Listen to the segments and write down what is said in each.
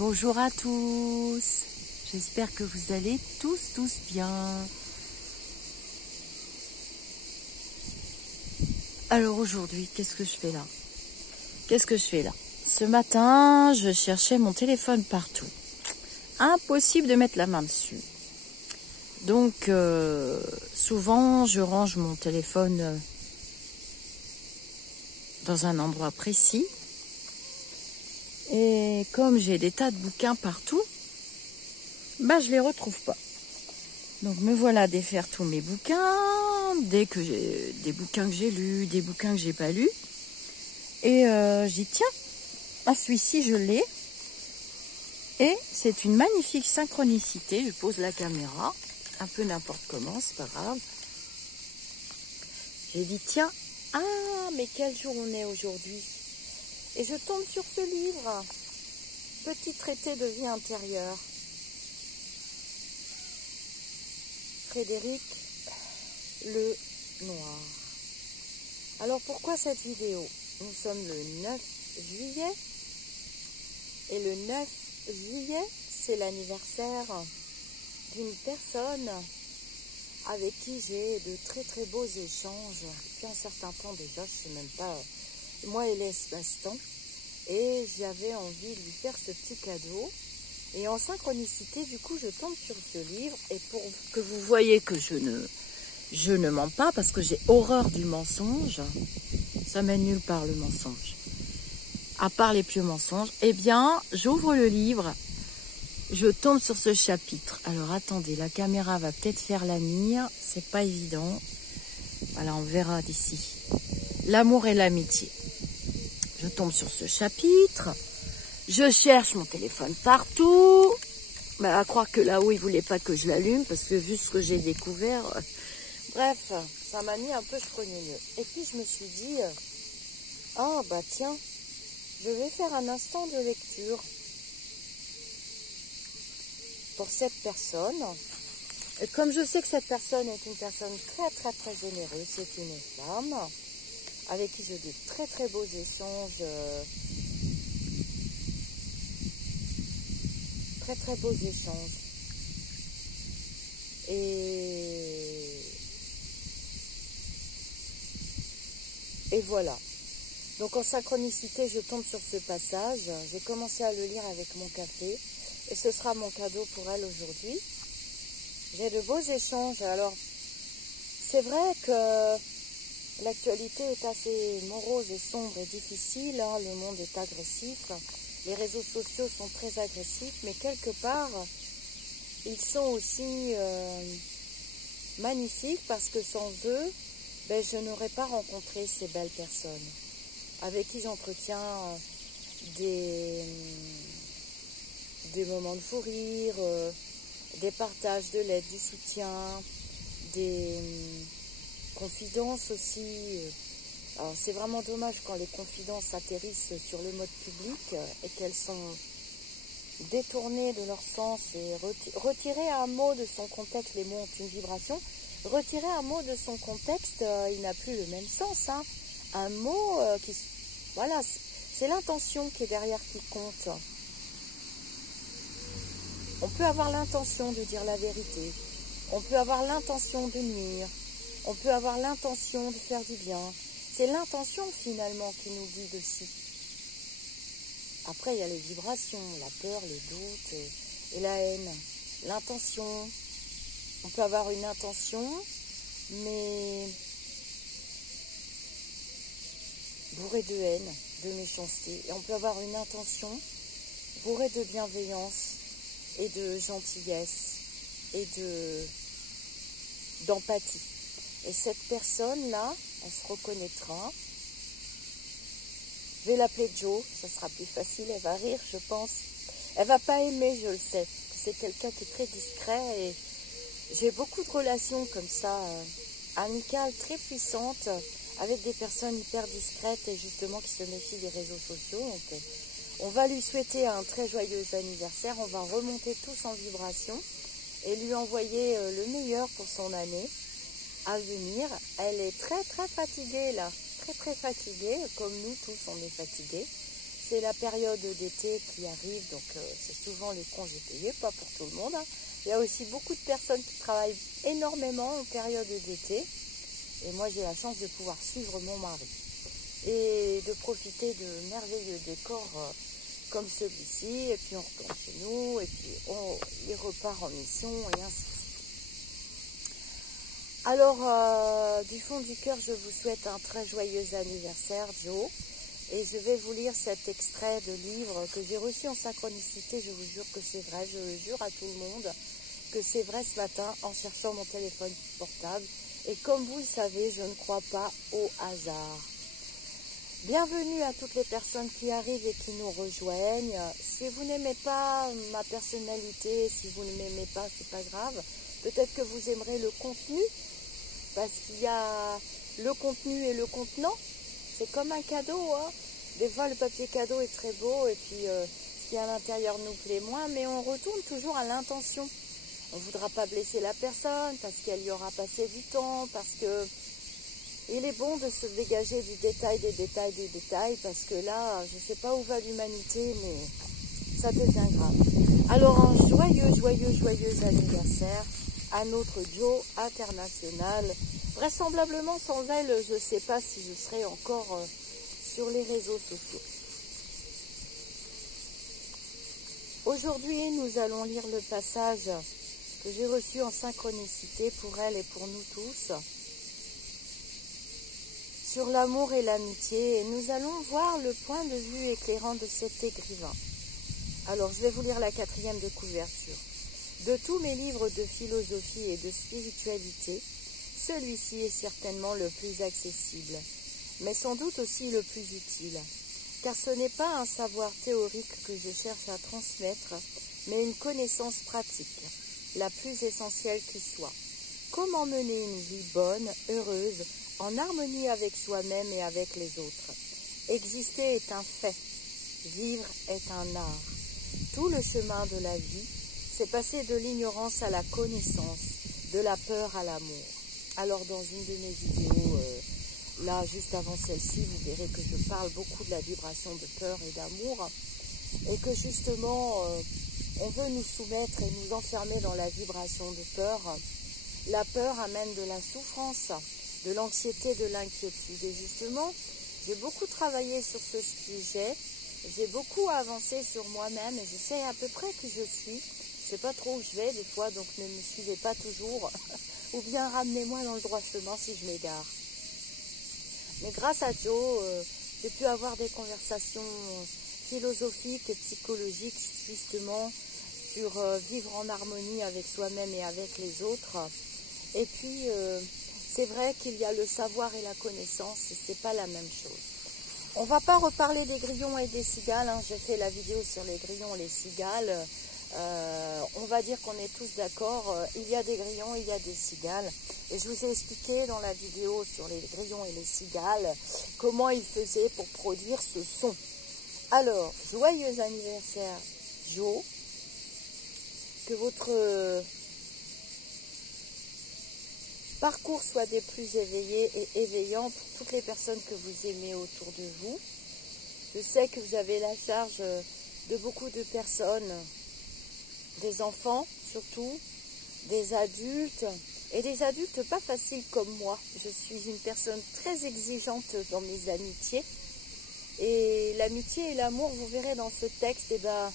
Bonjour à tous, j'espère que vous allez tous bien. Alors aujourd'hui, qu'est-ce que je fais là? Ce matin, je cherchais mon téléphone partout. Impossible de mettre la main dessus. Donc, souvent, je range mon téléphone dans un endroit précis. Et comme j'ai des tas de bouquins partout, je les retrouve pas. Donc me voilà défaire tous mes bouquins, des bouquins que j'ai lus, des bouquins que j'ai pas lus. Et je dis tiens, celui-ci je l'ai. Et c'est une magnifique synchronicité. Je pose la caméra, un peu n'importe comment, c'est pas grave. J'ai dit tiens, mais quel jour on est aujourd'hui? Et je tombe sur ce livre, Petit traité de vie intérieure. Frédéric Lenoir. Alors pourquoi cette vidéo? Nous sommes le 9 juillet et le 9 juillet, c'est l'anniversaire d'une personne avec qui j'ai de très beaux échanges depuis un certain temps déjà, je sais même pas, moi et l'espace-temps, et j'avais envie de lui faire ce petit cadeau. Et en synchronicité, du coup, je tombe sur ce livre. Et pour que vous voyez que je ne mens pas, parce que j'ai horreur du mensonge, ça mène nulle part le mensonge, à part les pieux mensonges, eh bien, j'ouvre le livre, je tombe sur ce chapitre. Alors, attendez, la caméra va peut-être faire la mire, c'est pas évident. Voilà, on verra d'ici. L'amour et l'amitié. Je tombe sur ce chapitre. Je cherche mon téléphone partout. À croire que là-haut, il ne voulait pas que je l'allume parce que vu ce que j'ai découvert, bref, ça m'a mis un peu chrogneux. Et puis je me suis dit, tiens, je vais faire un instant de lecture pour cette personne. Et comme je sais que cette personne est une personne très généreuse, c'est une femme avec qui j'ai de très beaux échanges. Très beaux échanges. Et voilà. Donc en synchronicité, je tombe sur ce passage. J'ai commencé à le lire avec mon café. Et ce sera mon cadeau pour elle aujourd'hui. J'ai de beaux échanges. Alors, c'est vrai que l'actualité est assez morose et sombre et difficile. Le monde est agressif. Les réseaux sociaux sont très agressifs, mais quelque part, ils sont aussi magnifiques parce que sans eux, je n'aurais pas rencontré ces belles personnes avec qui j'entretiens des moments de fou rire, des partages de l'aide, du soutien, des confidences aussi. Alors c'est vraiment dommage quand les confidences atterrissent sur le mode public et qu'elles sont détournées de leur sens et retirées un mot de son contexte. Les mots ont une vibration. Retirer un mot de son contexte, il n'a plus le même sens. Un mot voilà, c'est l'intention qui est derrière qui compte. On peut avoir l'intention de dire la vérité. On peut avoir l'intention de nuire. On peut avoir l'intention de faire du bien. C'est l'intention finalement qui nous guide aussi. Après, il y a les vibrations, la peur, les doutes et la haine. L'intention. On peut avoir une intention, mais bourrée de haine, de méchanceté. Et on peut avoir une intention bourrée de bienveillance et de gentillesse et d'empathie. Et cette personne-là, elle se reconnaîtra. Je vais l'appeler Jo, ça sera plus facile, elle va rire, je pense. Elle va pas aimer, je le sais. C'est quelqu'un qui est très discret et j'ai beaucoup de relations comme ça, amicales, très puissantes, avec des personnes hyper discrètes et justement qui se méfient des réseaux sociaux. Donc, on va lui souhaiter un très joyeux anniversaire, on va remonter tous en vibration et lui envoyer le meilleur pour son année à venir. Elle est très fatiguée là, très fatiguée, comme nous tous on est fatigués. c'est la période d'été qui arrive, donc c'est souvent les congés payés, pas pour tout le monde. Hein. Il y a aussi beaucoup de personnes qui travaillent énormément en période d'été. Et moi, j'ai la chance de pouvoir suivre mon mari et de profiter de merveilleux décors comme celui-ci. Et puis on retourne chez nous, et puis il repart en mission, et ainsi de suite. Alors, du fond du cœur, je vous souhaite un très joyeux anniversaire, Joe. Et je vais vous lire cet extrait de livre que j'ai reçu en synchronicité. Je vous jure que c'est vrai, je jure à tout le monde que c'est vrai ce matin en cherchant mon téléphone portable. Et comme vous le savez, je ne crois pas au hasard. Bienvenue à toutes les personnes qui arrivent et qui nous rejoignent. Si vous n'aimez pas ma personnalité, si vous ne m'aimez pas, c'est pas grave. Peut-être que vous aimerez le contenu, parce qu'il y a le contenu et le contenant. C'est comme un cadeau, hein. Des fois, le papier cadeau est très beau et puis ce qui est à l'intérieur nous plaît moins, mais on retourne toujours à l'intention. On ne voudra pas blesser la personne parce qu'elle y aura passé du temps, parce que il est bon de se dégager du détail des détails des détails, parce que là, je ne sais pas où va l'humanité, mais ça devient grave. Alors, un joyeux anniversaire à notre Joe international. Vraisemblablement, sans elle, je ne sais pas si je serai encore sur les réseaux sociaux. Aujourd'hui, nous allons lire le passage que j'ai reçu en synchronicité pour elle et pour nous tous, sur l'amour et l'amitié, et nous allons voir le point de vue éclairant de cet écrivain. Alors, je vais vous lire la 4e de couverture. De tous mes livres de philosophie et de spiritualité, celui-ci est certainement le plus accessible, mais sans doute aussi le plus utile, car ce n'est pas un savoir théorique que je cherche à transmettre, mais une connaissance pratique, la plus essentielle qui soit. Comment mener une vie bonne, heureuse, en harmonie avec soi-même et avec les autres. Exister est un fait, vivre est un art. Tout le chemin de la vie, c'est passer de l'ignorance à la connaissance, de la peur à l'amour. Alors dans une de mes vidéos, là juste avant celle-ci, vous verrez que je parle beaucoup de la vibration de peur et d'amour, et que justement, on veut nous soumettre et nous enfermer dans la vibration de peur. La peur amène de la souffrance, de l'anxiété, de l'inquiétude. Et justement, j'ai beaucoup travaillé sur ce sujet, j'ai beaucoup avancé sur moi-même, et je sais à peu près qui je suis. Je ne sais pas trop où je vais des fois, donc ne me suivez pas toujours, ou bien ramenez-moi dans le droit chemin si je m'égare. Mais grâce à Joe, j'ai pu avoir des conversations philosophiques et psychologiques, justement, sur vivre en harmonie avec soi-même et avec les autres. Et puis, c'est vrai qu'il y a le savoir et la connaissance, et c'est pas la même chose. On va pas reparler des grillons et des cigales, hein. J'ai fait la vidéo sur les grillons et les cigales. On va dire qu'on est tous d'accord, il y a des grillons, il y a des cigales. Et je vous ai expliqué dans la vidéo sur les grillons et les cigales comment ils faisaient pour produire ce son. Alors, joyeux anniversaire Joe, que votre parcours soit des plus éveillés et éveillants pour toutes les personnes que vous aimez autour de vous. Je sais que vous avez la charge de beaucoup de personnes, des enfants surtout, des adultes, et des adultes pas faciles comme moi. Je suis une personne très exigeante dans mes amitiés, et l'amitié et l'amour, vous verrez dans ce texte, eh ben,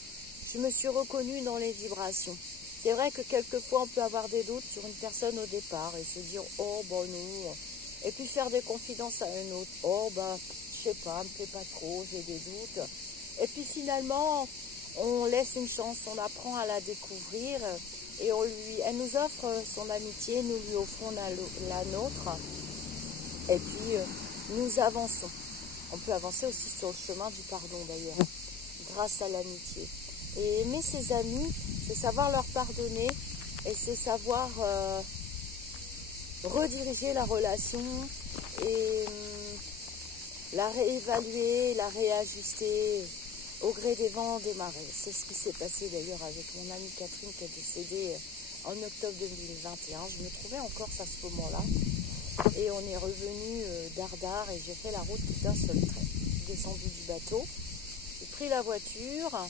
je me suis reconnue dans les vibrations. C'est vrai que quelquefois on peut avoir des doutes sur une personne au départ et se dire « oh bon non », et puis faire des confidences à un autre « oh bah je sais pas, me plaît pas trop, j'ai des doutes ». Et puis finalement on laisse une chance, on apprend à la découvrir, et elle nous offre son amitié, nous lui offrons la nôtre, et puis nous avançons. On peut avancer aussi sur le chemin du pardon d'ailleurs, grâce à l'amitié. Et aimer ses amis, c'est savoir leur pardonner, et c'est savoir rediriger la relation, et la réévaluer, la réajuster au gré des vents, des marées. C'est ce qui s'est passé d'ailleurs avec mon amie Catherine qui est décédée en octobre 2021. Je me trouvais encore à ce moment-là. Et on est revenu d'Ardard et j'ai fait la route d'un seul trait. Descendu du bateau. J'ai pris la voiture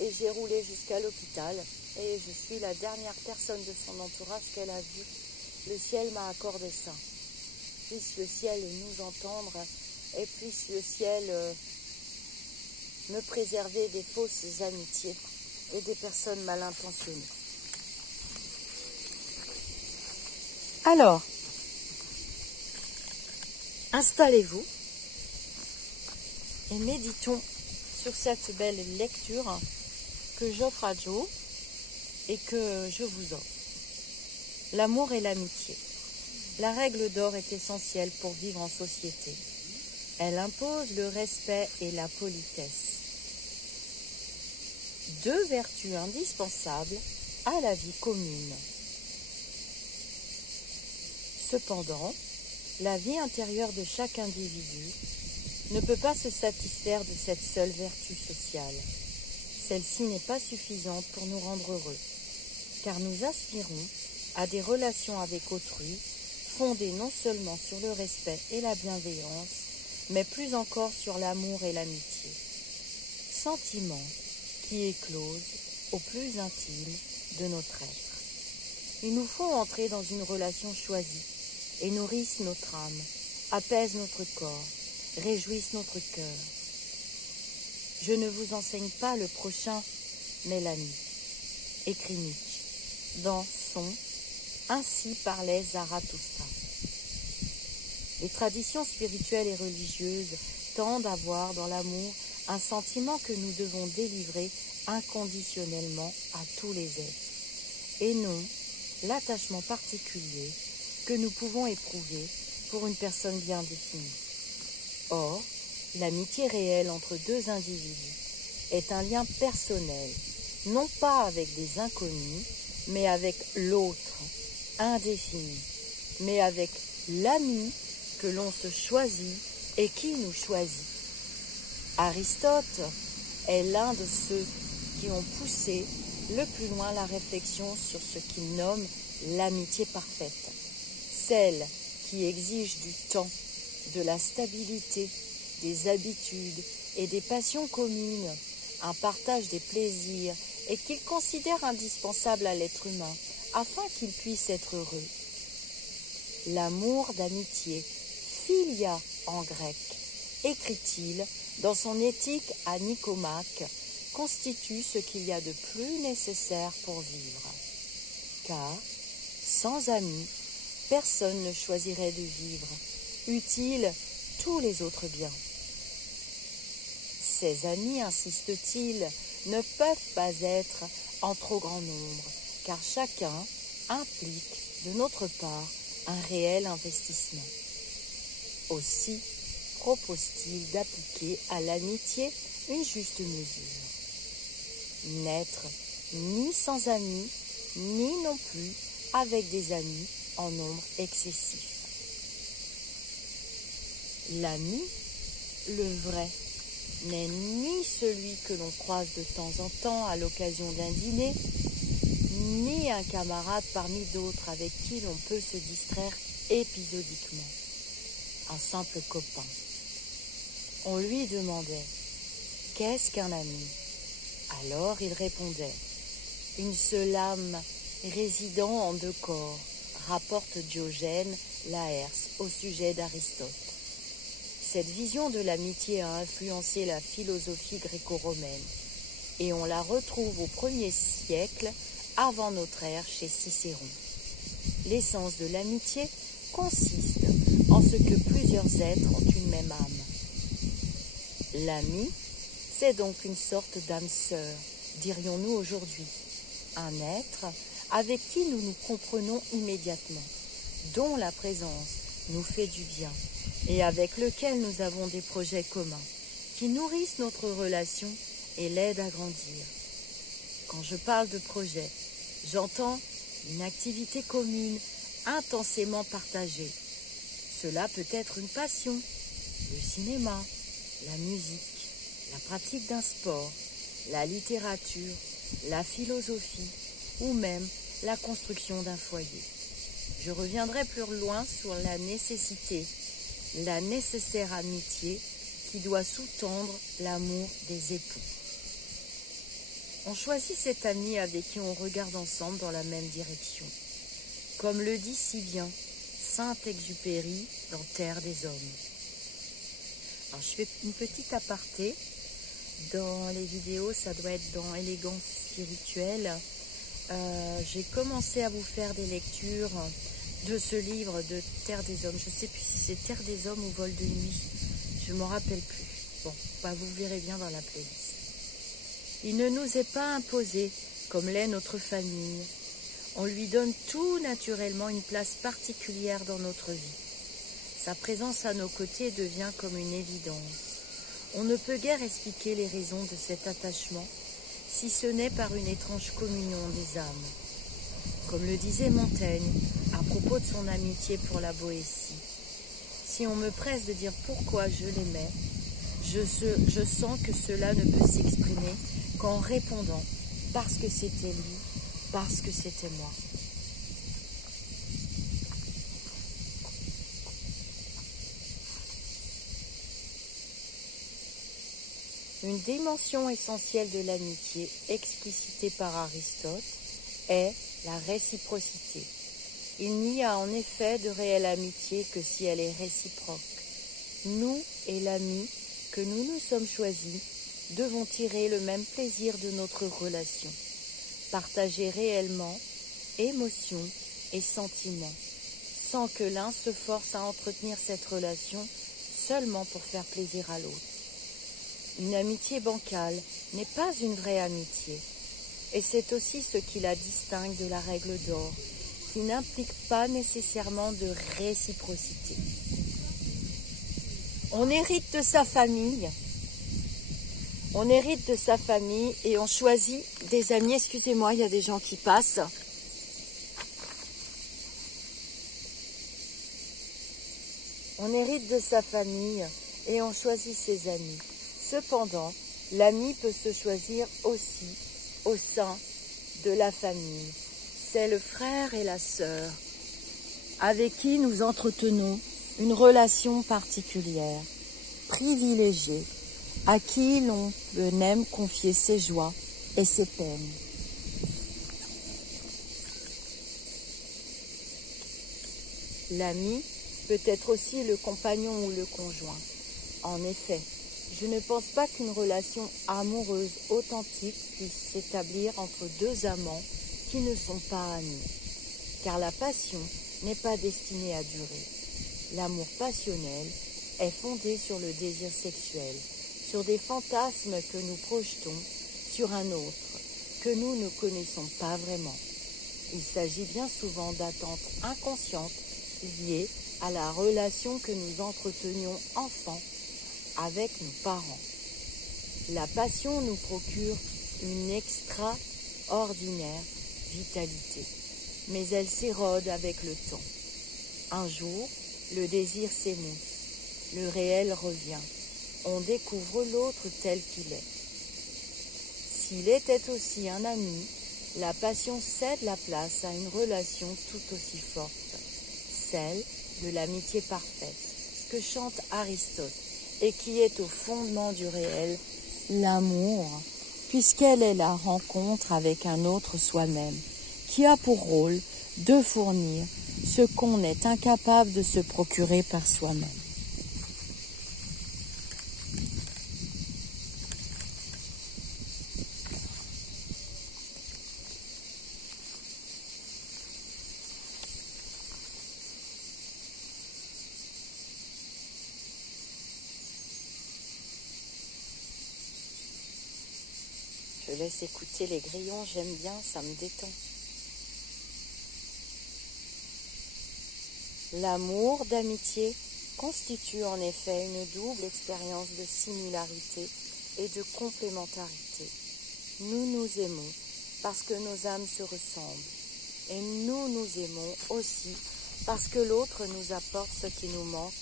et j'ai roulé jusqu'à l'hôpital. Et je suis la dernière personne de son entourage qu'elle a vue. Le ciel m'a accordé ça. Puisse le ciel nous entendre et puisse le ciel me préserver des fausses amitiés et des personnes mal intentionnées. Alors, installez-vous et méditons sur cette belle lecture que j'offre à Joe et que je vous offre. L'amour et l'amitié. La règle d'or est essentielle pour vivre en société. Elle impose le respect et la politesse. Deux vertus indispensables à la vie commune. Cependant, la vie intérieure de chaque individu ne peut pas se satisfaire de cette seule vertu sociale. Celle-ci n'est pas suffisante pour nous rendre heureux, car nous aspirons à des relations avec autrui fondées non seulement sur le respect et la bienveillance, mais plus encore sur l'amour et l'amitié. Sentiments qui éclosent au plus intime de notre être. Il nous faut entrer dans une relation choisie et nourrissent notre âme, apaisent notre corps, réjouissent notre cœur. Je ne vous enseigne pas le prochain, mais l'ami, écrit Nietzsche dans son « Ainsi parlait Zarathustra ». Les traditions spirituelles et religieuses tendent à voir dans l'amour un sentiment que nous devons délivrer inconditionnellement à tous les êtres, et non l'attachement particulier que nous pouvons éprouver pour une personne bien définie. Or, l'amitié réelle entre deux individus est un lien personnel, non pas avec des inconnus, mais avec l'autre, indéfini, mais avec l'ami que l'on se choisit et qui nous choisit. Aristote est l'un de ceux qui ont poussé le plus loin la réflexion sur ce qu'il nomme l'amitié parfaite, celle qui exige du temps, de la stabilité, des habitudes et des passions communes, un partage des plaisirs et qu'il considère indispensable à l'être humain afin qu'il puisse être heureux. L'amour d'amitié, philia en grec, écrit-il dans son éthique à Nicomaque, constitue ce qu'il y a de plus nécessaire pour vivre. Car, sans amis, personne ne choisirait de vivre, eût-il tous les autres biens. Ces amis, insiste-t-il, ne peuvent pas être en trop grand nombre, car chacun implique de notre part un réel investissement. Aussi propose-t-il d'appliquer à l'amitié une juste mesure. N'être ni sans amis, ni non plus avec des amis en nombre excessif. L'ami, le vrai, n'est ni celui que l'on croise de temps en temps à l'occasion d'un dîner, ni un camarade parmi d'autres avec qui l'on peut se distraire épisodiquement. Un simple copain. On lui demandait « Qu'est-ce qu'un ami ?» Alors il répondait « Une seule âme résidant en deux corps », rapporte Diogène Laërce au sujet d'Aristote. Cette vision de l'amitié a influencé la philosophie gréco-romaine et on la retrouve au 1er siècle avant notre ère chez Cicéron. L'essence de l'amitié consiste en ce que plusieurs êtres ont une même âme. L'ami, c'est donc une sorte d'âme sœur, dirions-nous aujourd'hui, un être avec qui nous nous comprenons immédiatement, dont la présence nous fait du bien et avec lequel nous avons des projets communs qui nourrissent notre relation et l'aident à grandir. Quand je parle de projet, j'entends une activité commune intensément partagée. Cela peut être une passion, le cinéma, la musique, la pratique d'un sport, la littérature, la philosophie ou même la construction d'un foyer. Je reviendrai plus loin sur la nécessité, la nécessaire amitié qui doit sous-tendre l'amour des époux. On choisit cet ami avec qui on regarde ensemble dans la même direction. Comme le dit si bien Saint-Exupéry dans Terre des Hommes. Alors je fais une petite aparté. Dans les vidéos, ça doit être dans Élégance spirituelle. J'ai commencé à vous faire des lectures de ce livre de Terre des Hommes. Je ne sais plus si c'est Terre des Hommes ou Vol de nuit. Je ne m'en rappelle plus. Bon, bah vous verrez bien dans la playlist. Il ne nous est pas imposé comme l'est notre famille. On lui donne tout naturellement une place particulière dans notre vie. Sa présence à nos côtés devient comme une évidence. On ne peut guère expliquer les raisons de cet attachement, si ce n'est par une étrange communion des âmes. Comme le disait Montaigne à propos de son amitié pour la Boétie, si on me presse de dire pourquoi je l'aimais, je sens que cela ne peut s'exprimer qu'en répondant parce que c'était lui, parce que c'était moi. Une dimension essentielle de l'amitié, explicitée par Aristote, est la réciprocité. Il n'y a en effet de réelle amitié que si elle est réciproque. Nous et l'ami que nous nous sommes choisis devons tirer le même plaisir de notre relation, partager réellement émotions et sentiments, sans que l'un se force à entretenir cette relation seulement pour faire plaisir à l'autre. Une amitié bancale n'est pas une vraie amitié, et c'est aussi ce qui la distingue de la règle d'or, qui n'implique pas nécessairement de réciprocité. On hérite de sa famille, et on choisit des amis. Excusez-moi, il y a des gens qui passent. On hérite de sa famille et on choisit ses amis. Cependant, l'ami peut se choisir aussi au sein de la famille. C'est le frère et la sœur avec qui nous entretenons une relation particulière, privilégiée, à qui l'on aime confier ses joies et ses peines. L'ami peut être aussi le compagnon ou le conjoint. En effet, je ne pense pas qu'une relation amoureuse authentique puisse s'établir entre deux amants qui ne sont pas amis, car la passion n'est pas destinée à durer. L'amour passionnel est fondé sur le désir sexuel, sur des fantasmes que nous projetons sur un autre, que nous ne connaissons pas vraiment. Il s'agit bien souvent d'attentes inconscientes liées à la relation que nous entretenions enfants avec nos parents. La passion nous procure une extraordinaire vitalité, mais elle s'érode avec le temps. Un jour, le désir s'émousse, le réel revient, on découvre l'autre tel qu'il est. S'il était aussi un ami, la passion cède la place à une relation tout aussi forte, celle de l'amitié parfaite, que chante Aristote, et qui est au fondement du réel, l'amour, puisqu'elle est la rencontre avec un autre soi-même, qui a pour rôle de fournir ce qu'on est incapable de se procurer par soi-même. Je laisse écouter les grillons, j'aime bien, ça me détend. L'amour d'amitié constitue en effet une double expérience de similarité et de complémentarité. Nous nous aimons parce que nos âmes se ressemblent et nous nous aimons aussi parce que l'autre nous apporte ce qui nous manque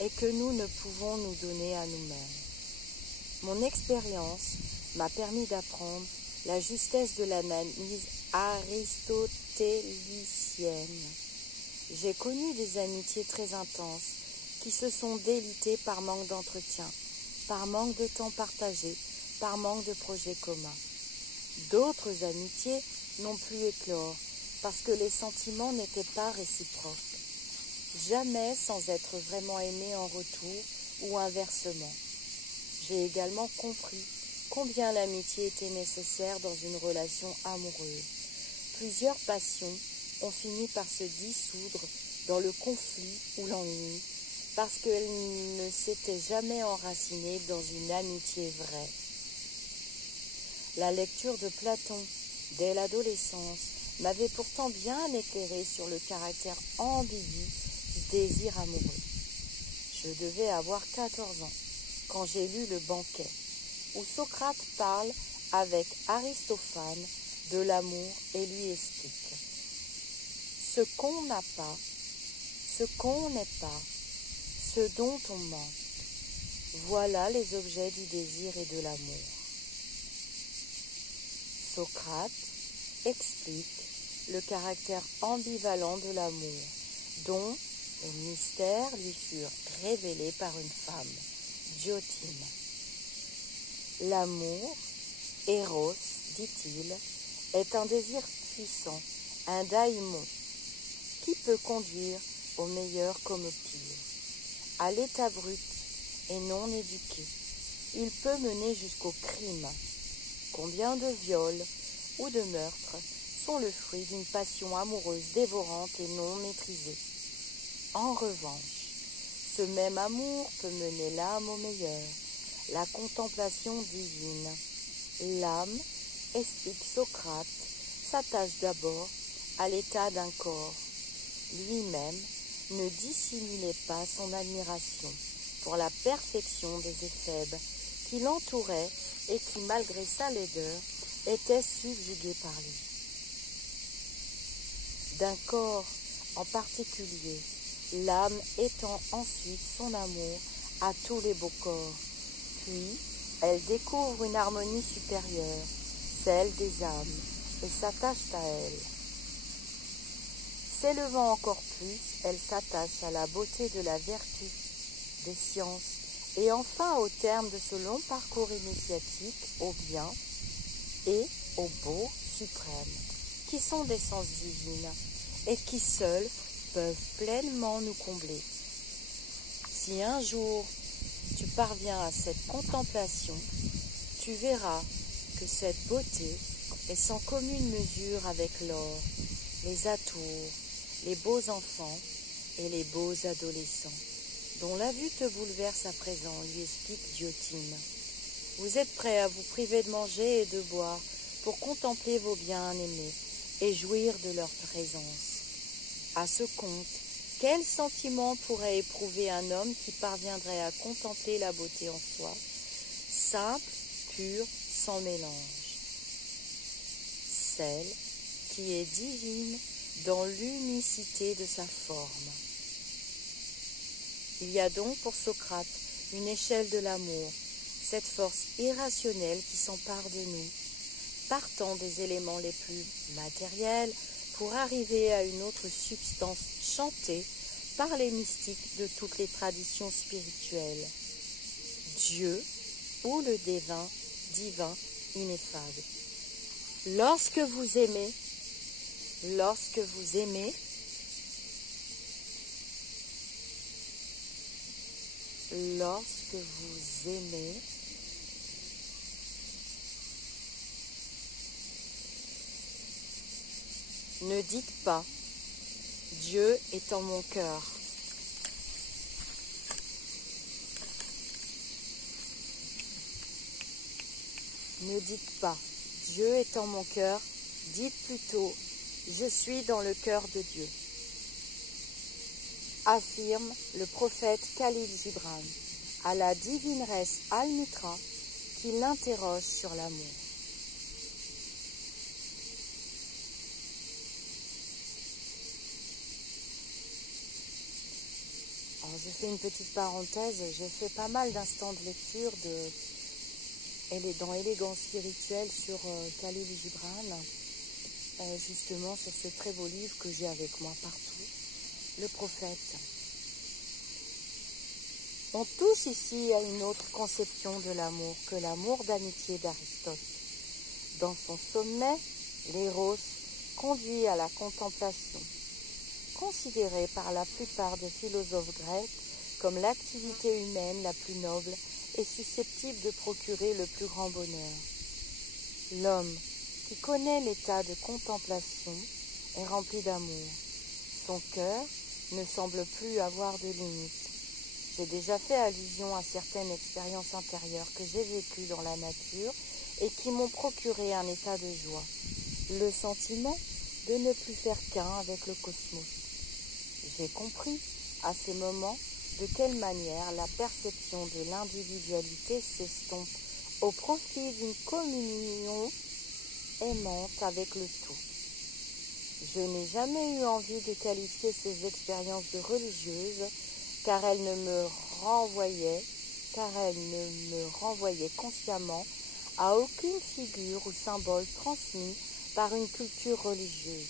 et que nous ne pouvons nous donner à nous-mêmes. Mon expérience m'a permis d'apprendre la justesse de l'analyse aristotélicienne. J'ai connu des amitiés très intenses qui se sont délitées par manque d'entretien par manque de temps partagé, par manque de projets communs. D'autres amitiés n'ont plus éclore parce que les sentiments n'étaient pas réciproques. Jamais sans être vraiment aimé en retour ou inversement. J'ai également compris combien l'amitié était nécessaire dans une relation amoureuse. Plusieurs passions ont fini par se dissoudre dans le conflit ou l'ennui parce qu'elles ne s'étaient jamais enracinées dans une amitié vraie. La lecture de Platon dès l'adolescence m'avait pourtant bien éclairé sur le caractère ambigu du désir amoureux. Je devais avoir 14 ans quand j'ai lu Le Banquet, où Socrate parle avec Aristophane de l'amour et lui explique ce qu'on n'a pas, ce qu'on n'est pas, ce dont on manque. Voilà les objets du désir et de l'amour. Socrate explique le caractère ambivalent de l'amour, dont les mystères lui furent révélés par une femme, Diotime. L'amour, Eros, dit-il, est un désir puissant, un daimon, qui peut conduire au meilleur comme au pire, à l'état brut et non éduqué. Il peut mener jusqu'au crime. Combien de viols ou de meurtres sont le fruit d'une passion amoureuse dévorante et non maîtrisée. En revanche, ce même amour peut mener l'âme au meilleur, la contemplation divine. L'âme, explique Socrate, s'attache d'abord à l'état d'un corps. Lui-même ne dissimulait pas son admiration pour la perfection des éphèbes qui l'entouraient et qui, malgré sa laideur, étaient subjugués par lui. D'un corps en particulier, l'âme étend ensuite son amour à tous les beaux corps, puis elle découvre une harmonie supérieure, celle des âmes, et s'attache à elle. S'élevant encore plus, elle s'attache à la beauté de la vertu, des sciences, et enfin au terme de ce long parcours initiatique au bien et au beau suprême, qui sont d'essence divine et qui seuls peuvent pleinement nous combler. Si un jour tu parviens à cette contemplation, tu verras que cette beauté est sans commune mesure avec l'or, les atours, les beaux enfants et les beaux adolescents, dont la vue te bouleverse à présent, lui explique Diotime. Vous êtes prêts à vous priver de manger et de boire pour contempler vos bien-aimés et jouir de leur présence. À ce compte, quel sentiment pourrait éprouver un homme qui parviendrait à contempler la beauté en soi, simple, pure, sans mélange, celle qui est divine dans l'unicité de sa forme. Il y a donc pour Socrate une échelle de l'amour, cette force irrationnelle qui s'empare de nous, partant des éléments les plus matériels pour arriver à une autre substance chantée par les mystiques de toutes les traditions spirituelles. Dieu ou le divin ineffable. Lorsque vous aimez, ne dites pas « Dieu est en mon cœur ». Ne dites pas « Dieu est en mon cœur », dites plutôt « Je suis dans le cœur de Dieu », affirme le prophète Khalil Gibran à la divineresse Al-Mitra qui l'interroge sur l'amour. Alors je fais une petite parenthèse, j'ai fait pas mal d'instants de lecture dans Élégance spirituelle sur Khalil Gibran, justement sur ce très beau livre que j'ai avec moi partout, Le Prophète. On touche ici à une autre conception de l'amour que l'amour d'amitié d'Aristote. Dans son sommet, l'éros conduit à la contemplation, considérée par la plupart des philosophes grecs comme l'activité humaine la plus noble et susceptible de procurer le plus grand bonheur. L'homme qui connaît l'état de contemplation est rempli d'amour. Son cœur ne semble plus avoir de limites. J'ai déjà fait allusion à certaines expériences intérieures que j'ai vécues dans la nature et qui m'ont procuré un état de joie, le sentiment de ne plus faire qu'un avec le cosmos. J'ai compris à ces moments de quelle manière la perception de l'individualité s'estompe au profit d'une communion aimante avec le tout. Je n'ai jamais eu envie de qualifier ces expériences de religieuses car elles me renvoyaient consciemment à aucune figure ou symbole transmis par une culture religieuse.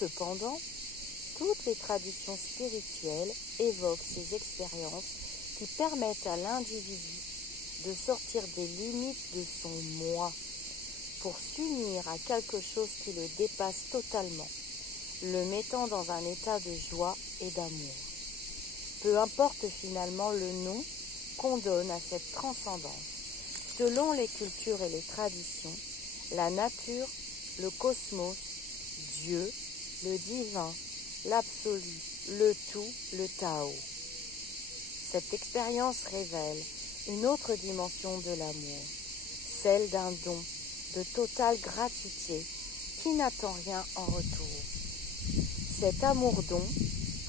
Cependant, toutes les traditions spirituelles évoquent ces expériences qui permettent à l'individu de sortir des limites de son moi pour s'unir à quelque chose qui le dépasse totalement, le mettant dans un état de joie et d'amour. Peu importe finalement le nom qu'on donne à cette transcendance. Selon les cultures et les traditions, la nature, le cosmos, Dieu, le divin, l'absolu, le tout, le Tao. Cette expérience révèle une autre dimension de l'amour, celle d'un don de totale gratuité qui n'attend rien en retour. Cet amour-don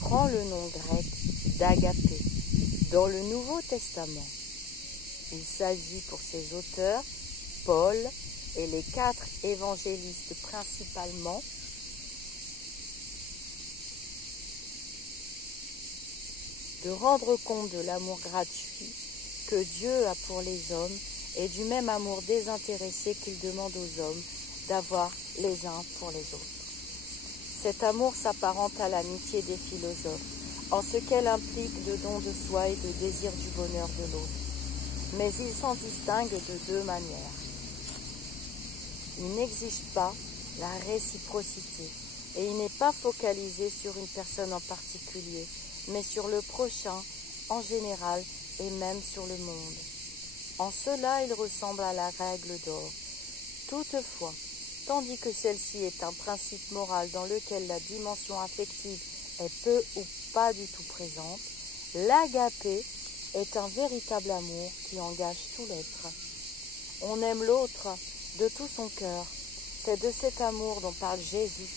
prend le nom grec d'agapé dans le Nouveau Testament. Il s'agit pour ses auteurs, Paul et les 4 évangélistes principalement, de rendre compte de l'amour gratuit que Dieu a pour les hommes et du même amour désintéressé qu'il demande aux hommes d'avoir les uns pour les autres. Cet amour s'apparente à l'amitié des philosophes, en ce qu'elle implique de don de soi et de désir du bonheur de l'autre. Mais il s'en distingue de 2 manières. Il n'exige pas la réciprocité et il n'est pas focalisé sur une personne en particulier, mais sur le prochain en général et même sur le monde. En cela, il ressemble à la règle d'or. Toutefois, tandis que celle-ci est un principe moral dans lequel la dimension affective est peu ou pas du tout présente, l'agapé est un véritable amour qui engage tout l'être. On aime l'autre de tout son cœur. C'est de cet amour dont parle Jésus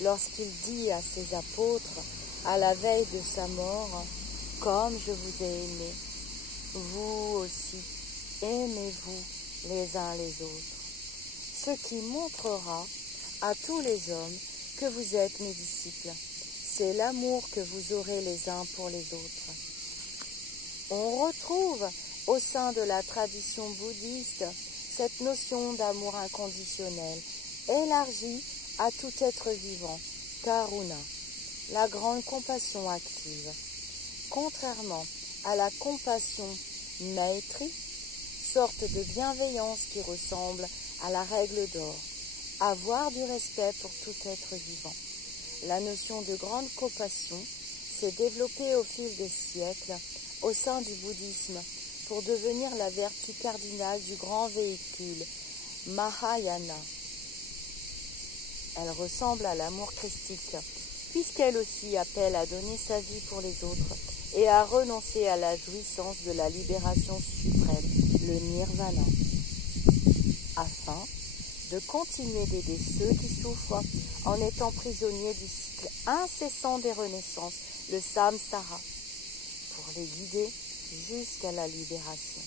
lorsqu'il dit à ses apôtres, à la veille de sa mort, « Comme je vous ai aimé, vous aussi, aimez-vous les uns les autres. » Ce qui montrera à tous les hommes que vous êtes mes disciples. C'est l'amour que vous aurez les uns pour les autres. On retrouve au sein de la tradition bouddhiste cette notion d'amour inconditionnel, élargie à tout être vivant, karuna, la grande compassion active. Contrairement à la compassion maitri, sorte de bienveillance qui ressemble à la règle d'or, avoir du respect pour tout être vivant. La notion de grande compassion s'est développée au fil des siècles au sein du bouddhisme pour devenir la vertu cardinale du grand véhicule, Mahayana. Elle ressemble à l'amour christique, puisqu'elle aussi appelle à donner sa vie pour les autres et à renoncer à la jouissance de la libération suprême, le nirvana, afin de continuer d'aider ceux qui souffrent en étant prisonniers du cycle incessant des renaissances, le samsara, pour les guider jusqu'à la libération.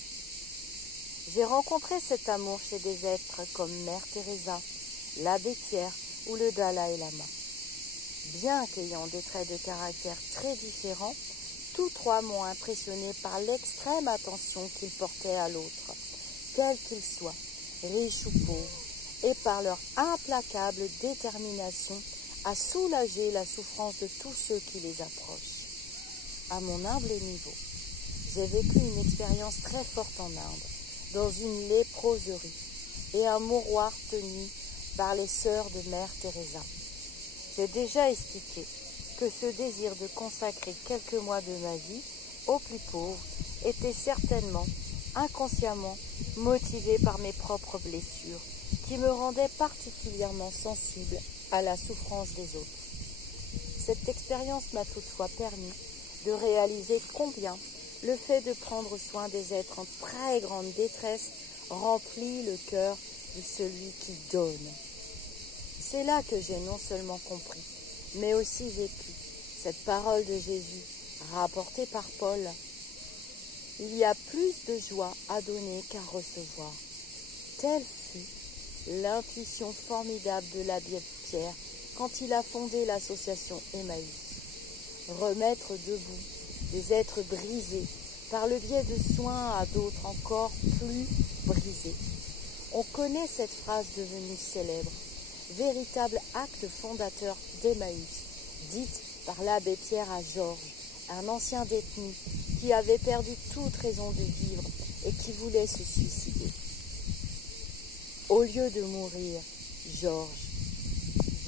J'ai rencontré cet amour chez des êtres comme Mère Teresa, l'abbé Thiers ou le Dalai Lama. Bien qu'ayant des traits de caractère très différents, tous 3 m'ont impressionné par l'extrême attention qu'ils portaient à l'autre, quel qu'il soit, riche ou pauvre, et par leur implacable détermination à soulager la souffrance de tous ceux qui les approchent. À mon humble niveau, j'ai vécu une expérience très forte en Inde, dans une léproserie et un mouroir tenu par les sœurs de Mère Teresa. J'ai déjà expliqué que ce désir de consacrer quelques mois de ma vie aux plus pauvres était certainement, inconsciemment, motivé par mes propres blessures, qui me rendaient particulièrement sensible à la souffrance des autres. Cette expérience m'a toutefois permis de réaliser combien le fait de prendre soin des êtres en très grande détresse remplit le cœur de celui qui donne. C'est là que j'ai non seulement compris, mais aussi vécu cette parole de Jésus rapportée par Paul. Il y a plus de joie à donner qu'à recevoir. Telle fut l'intuition formidable de l'abbé Pierre quand il a fondé l'association Emmaüs. Remettre debout des êtres brisés par le biais de soins à d'autres encore plus brisés. On connaît cette phrase devenue célèbre, véritable acte fondateur d'Emmaüs, dite par l'abbé Pierre à Georges, un ancien détenu qui avait perdu toute raison de vivre et qui voulait se suicider. Au lieu de mourir, Georges,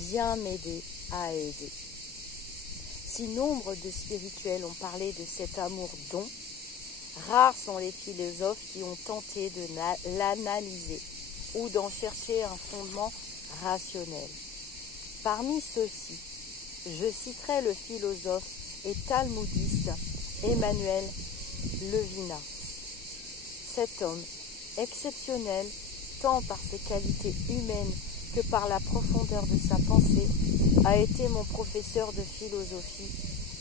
viens m'aider à aider. Si nombre de spirituels ont parlé de cet amour-don, rares sont les philosophes qui ont tenté de l'analyser ou d'en chercher un fondement rationnel. Parmi ceux-ci, je citerai le philosophe et talmudiste Emmanuel Levinas. Cet homme, exceptionnel tant par ses qualités humaines que par la profondeur de sa pensée, a été mon professeur de philosophie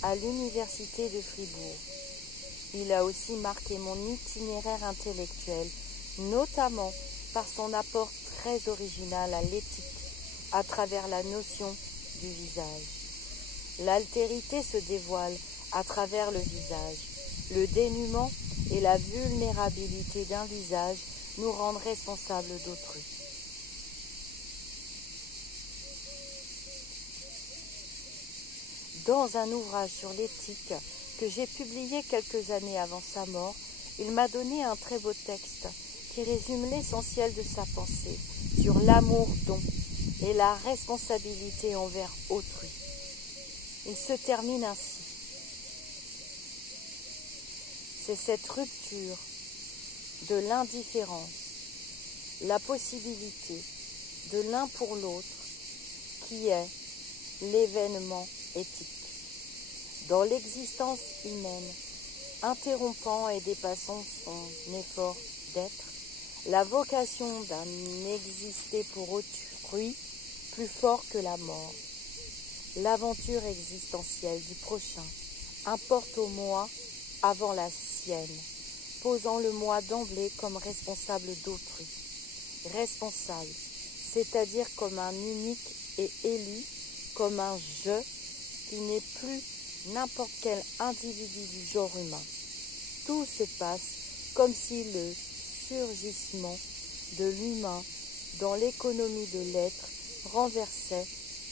à l'université de Fribourg. Il a aussi marqué mon itinéraire intellectuel, notamment par son apport très original à l'éthique, à travers la notion du visage. L'altérité se dévoile à travers le visage. Le dénuement et la vulnérabilité d'un visage nous rendent responsables d'autrui. Dans un ouvrage sur l'éthique que j'ai publié quelques années avant sa mort, il m'a donné un très beau texte qui résume l'essentiel de sa pensée sur l'amour-don et la responsabilité envers autrui. Il se termine ainsi. C'est cette rupture de l'indifférence, la possibilité de l'un pour l'autre qui est l'événement éthique. Dans l'existence humaine, interrompant et dépassant son effort d'être, la vocation d'un exister pour autrui plus fort que la mort. L'aventure existentielle du prochain importe au moi avant la sienne, posant le moi d'emblée comme responsable d'autrui. Responsable, c'est-à-dire comme un unique et élu, comme un « je » qui n'est plus n'importe quel individu du genre humain. Tout se passe comme si le surgissement de l'humain dans l'économie de l'être renversait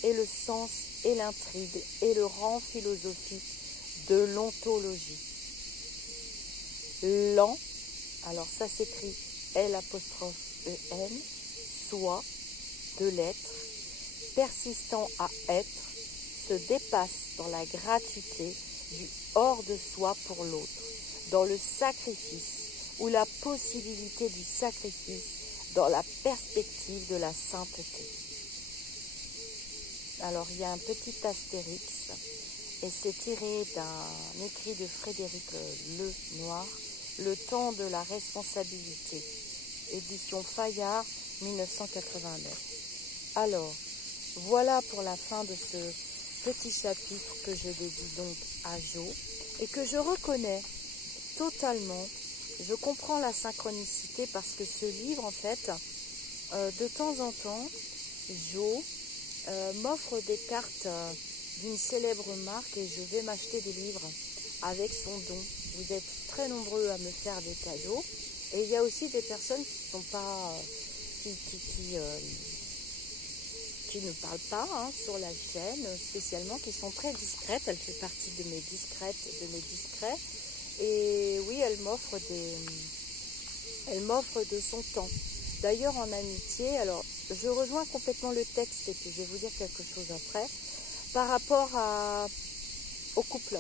et le sens et l'intrigue et le rang philosophique de l'ontologie. L'en, alors ça s'écrit L'-E-N, soit de l'être, persistant à être, se dépasse dans la gratuité du hors de soi pour l'autre, dans le sacrifice ou la possibilité du sacrifice, dans la perspective de la sainteté. Alors il y a un petit astérix et c'est tiré d'un écrit de Frédéric Lenoir, Le temps de la responsabilité, édition Fayard 1989. Alors, voilà pour la fin de ce petit chapitre que je dédie donc à Jo et que je reconnais totalement. Je comprends la synchronicité parce que ce livre, en fait, de temps en temps, Jo m'offre des cartes d'une célèbre marque et je vais m'acheter des livres avec son don. Vous êtes très nombreux à me faire des cadeaux et il y a aussi des personnes qui sont pas qui ne parlent pas sur la chaîne spécialement, qui sont très discrètes. Elle fait partie de mes discrets Et oui, elle m'offre de son temps. D'ailleurs, en amitié, alors je rejoins complètement le texte et puis je vais vous dire quelque chose après. Par rapport au couple.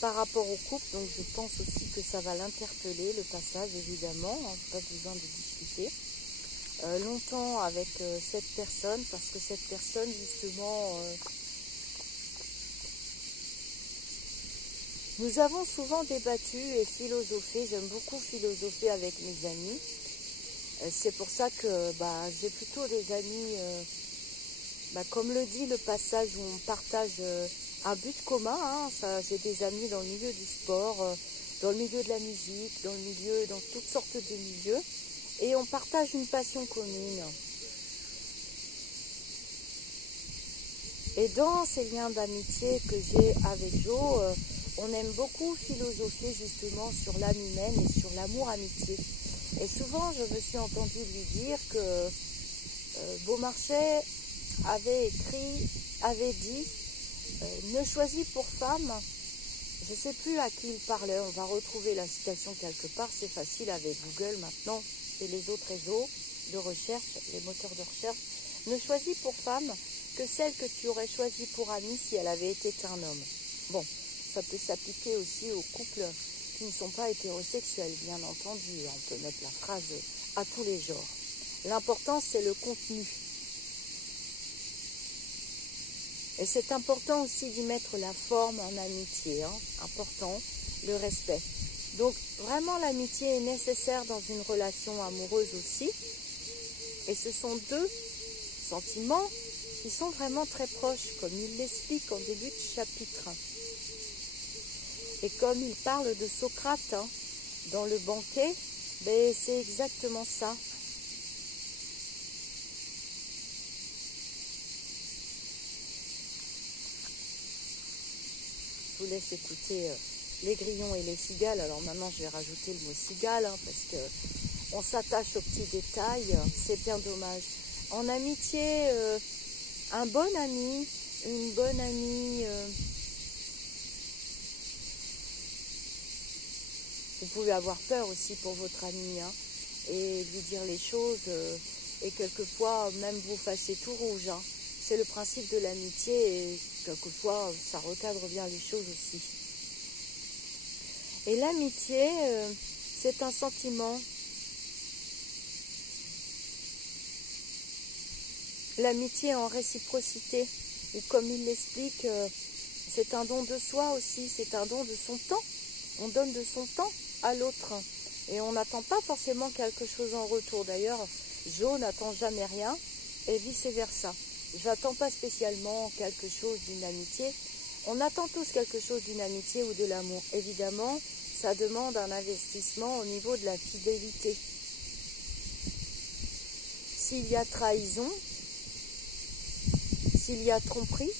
Par rapport au couple, donc je pense aussi que ça va l'interpeller, le passage évidemment, hein, pas besoin de discuter. Longtemps avec cette personne, parce que cette personne justement, nous avons souvent débattu et philosophé, j'aime beaucoup philosopher avec mes amis. C'est pour ça que j'ai plutôt des amis, comme le dit le passage où on partage un but commun. Hein, j'ai des amis dans le milieu du sport, dans le milieu de la musique, dans toutes sortes de milieux. Et on partage une passion commune. Et dans ces liens d'amitié que j'ai avec Jo, on aime beaucoup philosopher justement sur l'âme humaine et sur l'amour-amitié. Et souvent, je me suis entendue lui dire que Beaumarchais avait dit ne choisis pour femme, je ne sais plus à qui il parlait, on va retrouver la citation quelque part, c'est facile avec Google maintenant et les autres réseaux de recherche, les moteurs de recherche. Ne choisis pour femme que celle que tu aurais choisie pour amie si elle avait été un homme. Bon, ça peut s'appliquer aussi aux couples qui ne sont pas hétérosexuels, bien entendu. On peut mettre la phrase à tous les genres. L'important, c'est le contenu. Et c'est important aussi d'y mettre la forme en amitié. Hein. Important, le respect. Donc, vraiment, l'amitié est nécessaire dans une relation amoureuse aussi. Et ce sont deux sentiments qui sont vraiment très proches, comme il l'explique en début de chapitre. Et comme il parle de Socrate dans le banquet, c'est exactement ça. Je vous laisse écouter les grillons et les cigales. Alors maintenant, je vais rajouter le mot cigale, parce que on s'attache aux petits détails. C'est bien dommage. En amitié, un bon ami, une bonne amie, vous pouvez avoir peur aussi pour votre ami, et lui dire les choses, et quelquefois même vous fâcher tout rouge. C'est le principe de l'amitié et quelquefois ça recadre bien les choses aussi. Et l'amitié, c'est un sentiment. L'amitié en réciprocité, ou comme il l'explique, c'est un don de soi aussi, c'est un don de son temps. On donne de son temps à l'autre et on n'attend pas forcément quelque chose en retour. D'ailleurs, Jo n'attend jamais rien et vice-versa. J'attends pas spécialement quelque chose d'une amitié. On attend tous quelque chose d'une amitié ou de l'amour. Évidemment, ça demande un investissement au niveau de la fidélité. S'il y a trahison, s'il y a tromperie,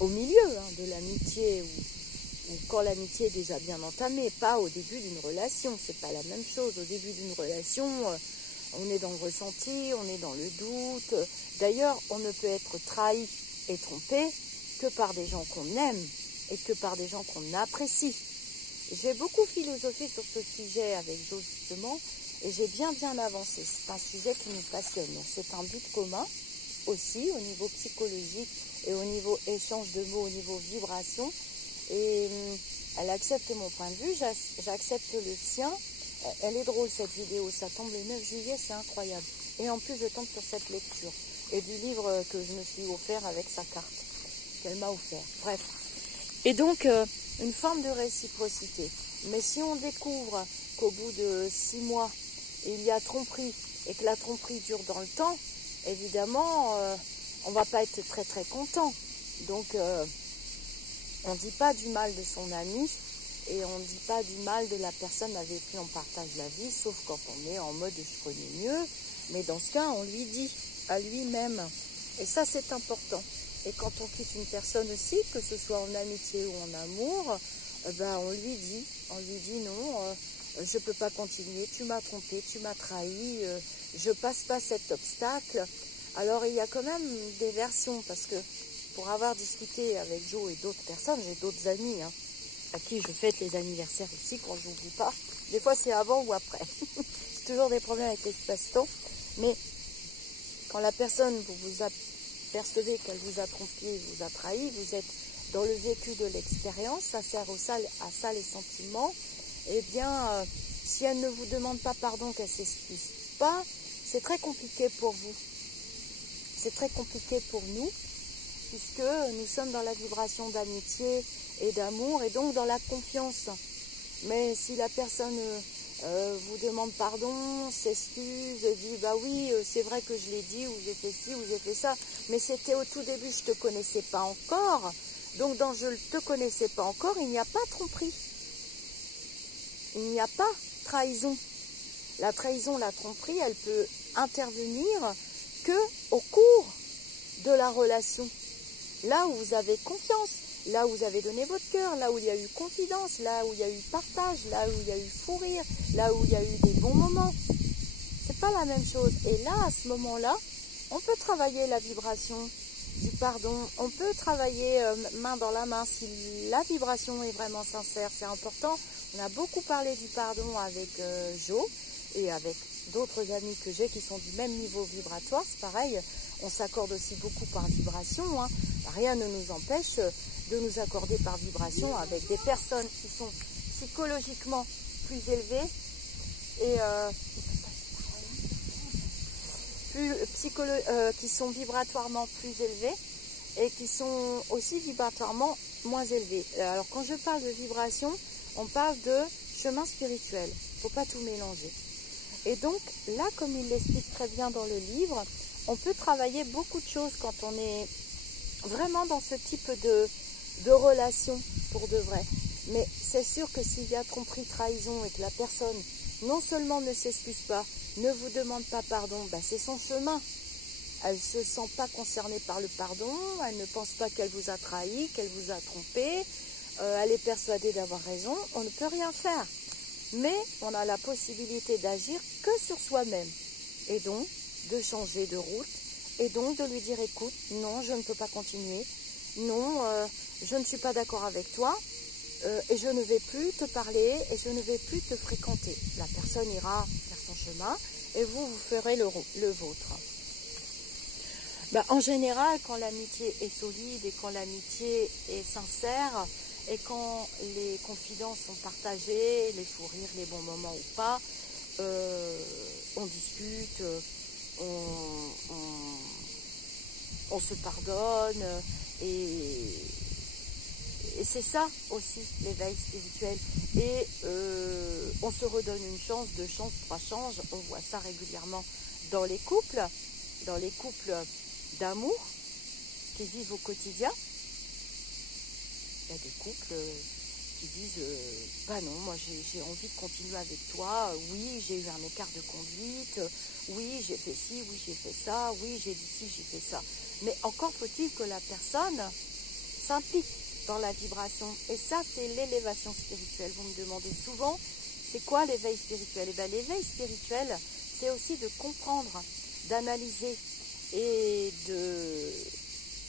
au milieu de l'amitié ou quand l'amitié est déjà bien entamée, pas au début d'une relation, c'est pas la même chose. Au début d'une relation, on est dans le ressenti, on est dans le doute. D'ailleurs, on ne peut être trahi et trompé que par des gens qu'on aime et que par des gens qu'on apprécie. J'ai beaucoup philosophé sur ce sujet avec Jo justement et j'ai bien avancé. C'est un sujet qui nous passionne. C'est un but commun aussi au niveau psychologique et au niveau échange de mots, au niveau vibration. Et elle accepte mon point de vue, j'accepte le sien. Elle est drôle cette vidéo, ça tombe le 9 juillet, c'est incroyable. Et en plus je tombe sur cette lecture et du livre que je me suis offert avec sa carte, qu'elle m'a offert. Bref. Et donc une forme de réciprocité. Mais si on découvre qu'au bout de 6 mois, il y a tromperie et que la tromperie dure dans le temps, évidemment, on ne va pas être très très content. Donc, on ne dit pas du mal de son ami et on ne dit pas du mal de la personne avec qui on partage la vie, sauf quand on est en mode je connais mieux. Mais dans ce cas, on lui dit à lui-même. Et ça, c'est important. Et quand on quitte une personne aussi, que ce soit en amitié ou en amour, on lui dit non, je ne peux pas continuer, tu m'as trompé, tu m'as trahi, je passe pas cet obstacle. Alors il y a quand même des versions, parce que pour avoir discuté avec Jo et d'autres personnes, j'ai d'autres amis hein, à qui je fête les anniversaires aussi quand je n'oublie pas. Des fois c'est avant ou après. C'est toujours des problèmes avec l'espace-temps. Mais quand la personne, vous vous apercevez qu'elle vous a trompé, vous a trahi, vous êtes dans le vécu de l'expérience, ça sert à ça les sentiments. Eh bien, si elle ne vous demande pas pardon, qu'elle ne s'excuse pas, c'est très compliqué pour vous. C'est très compliqué pour nous, puisque nous sommes dans la vibration d'amitié et d'amour, et donc dans la confiance. Mais si la personne vous demande pardon, s'excuse, dit bah oui, c'est vrai que je l'ai dit, ou j'ai fait ci, ou j'ai fait ça, mais c'était au tout début, je ne te connaissais pas encore, donc dans je ne te connaissais pas encore, il n'y a pas tromperie. Il n'y a pas trahison. La trahison, la tromperie, elle peut intervenir que au cours de la relation. Là où vous avez confiance, là où vous avez donné votre cœur, là où il y a eu confidence, là où il y a eu partage, là où il y a eu fou rire, là où il y a eu des bons moments. C'est pas la même chose. Et là, à ce moment-là, on peut travailler la vibration du pardon. On peut travailler main dans la main si la vibration est vraiment sincère. C'est important. On a beaucoup parlé du pardon avec Jo et avec d'autres amis que j'ai qui sont du même niveau vibratoire. C'est pareil, on s'accorde aussi beaucoup par vibration. Hein. Rien ne nous empêche de nous accorder par vibration avec des personnes qui sont psychologiquement plus élevées et qui sont vibratoirement plus élevées et qui sont aussi vibratoirement moins élevées. Alors quand je parle de vibration, on parle de chemin spirituel. Il ne faut pas tout mélanger. Et donc là, comme il l'explique très bien dans le livre, on peut travailler beaucoup de choses quand on est vraiment dans ce type de relation pour de vrai. Mais c'est sûr que s'il y a tromperie, trahison et que la personne non seulement ne s'excuse pas, ne vous demande pas pardon, bah c'est son chemin. Elle ne se sent pas concernée par le pardon, elle ne pense pas qu'elle vous a trahi, qu'elle vous a trompé, elle est persuadée d'avoir raison, on ne peut rien faire. Mais on a la possibilité d'agir que sur soi-même. Et donc, de changer de route. Et donc, de lui dire, écoute, non, je ne peux pas continuer. Non, je ne suis pas d'accord avec toi. Et je ne vais plus te parler. Et je ne vais plus te fréquenter. La personne ira faire son chemin. Et vous ferez le vôtre. Ben, en général, quand l'amitié est solide et quand l'amitié est sincère, et quand les confidences sont partagées, les fous rires, les bons moments ou pas, on discute, on se pardonne, et c'est ça aussi l'éveil spirituel. Et on se redonne une chance, deux chances, trois chances. On voit ça régulièrement dans les couples d'amour qui vivent au quotidien. Il y a des couples qui disent bah non, moi j'ai envie de continuer avec toi, oui j'ai eu un écart de conduite, oui j'ai fait ci, oui j'ai fait ça, oui j'ai dit ci, j'ai fait ça. Mais encore faut-il que la personne s'implique dans la vibration. Et ça c'est l'élévation spirituelle. Vous me demandez souvent, c'est quoi l'éveil spirituel? Et bien l'éveil spirituel, c'est aussi de comprendre, d'analyser et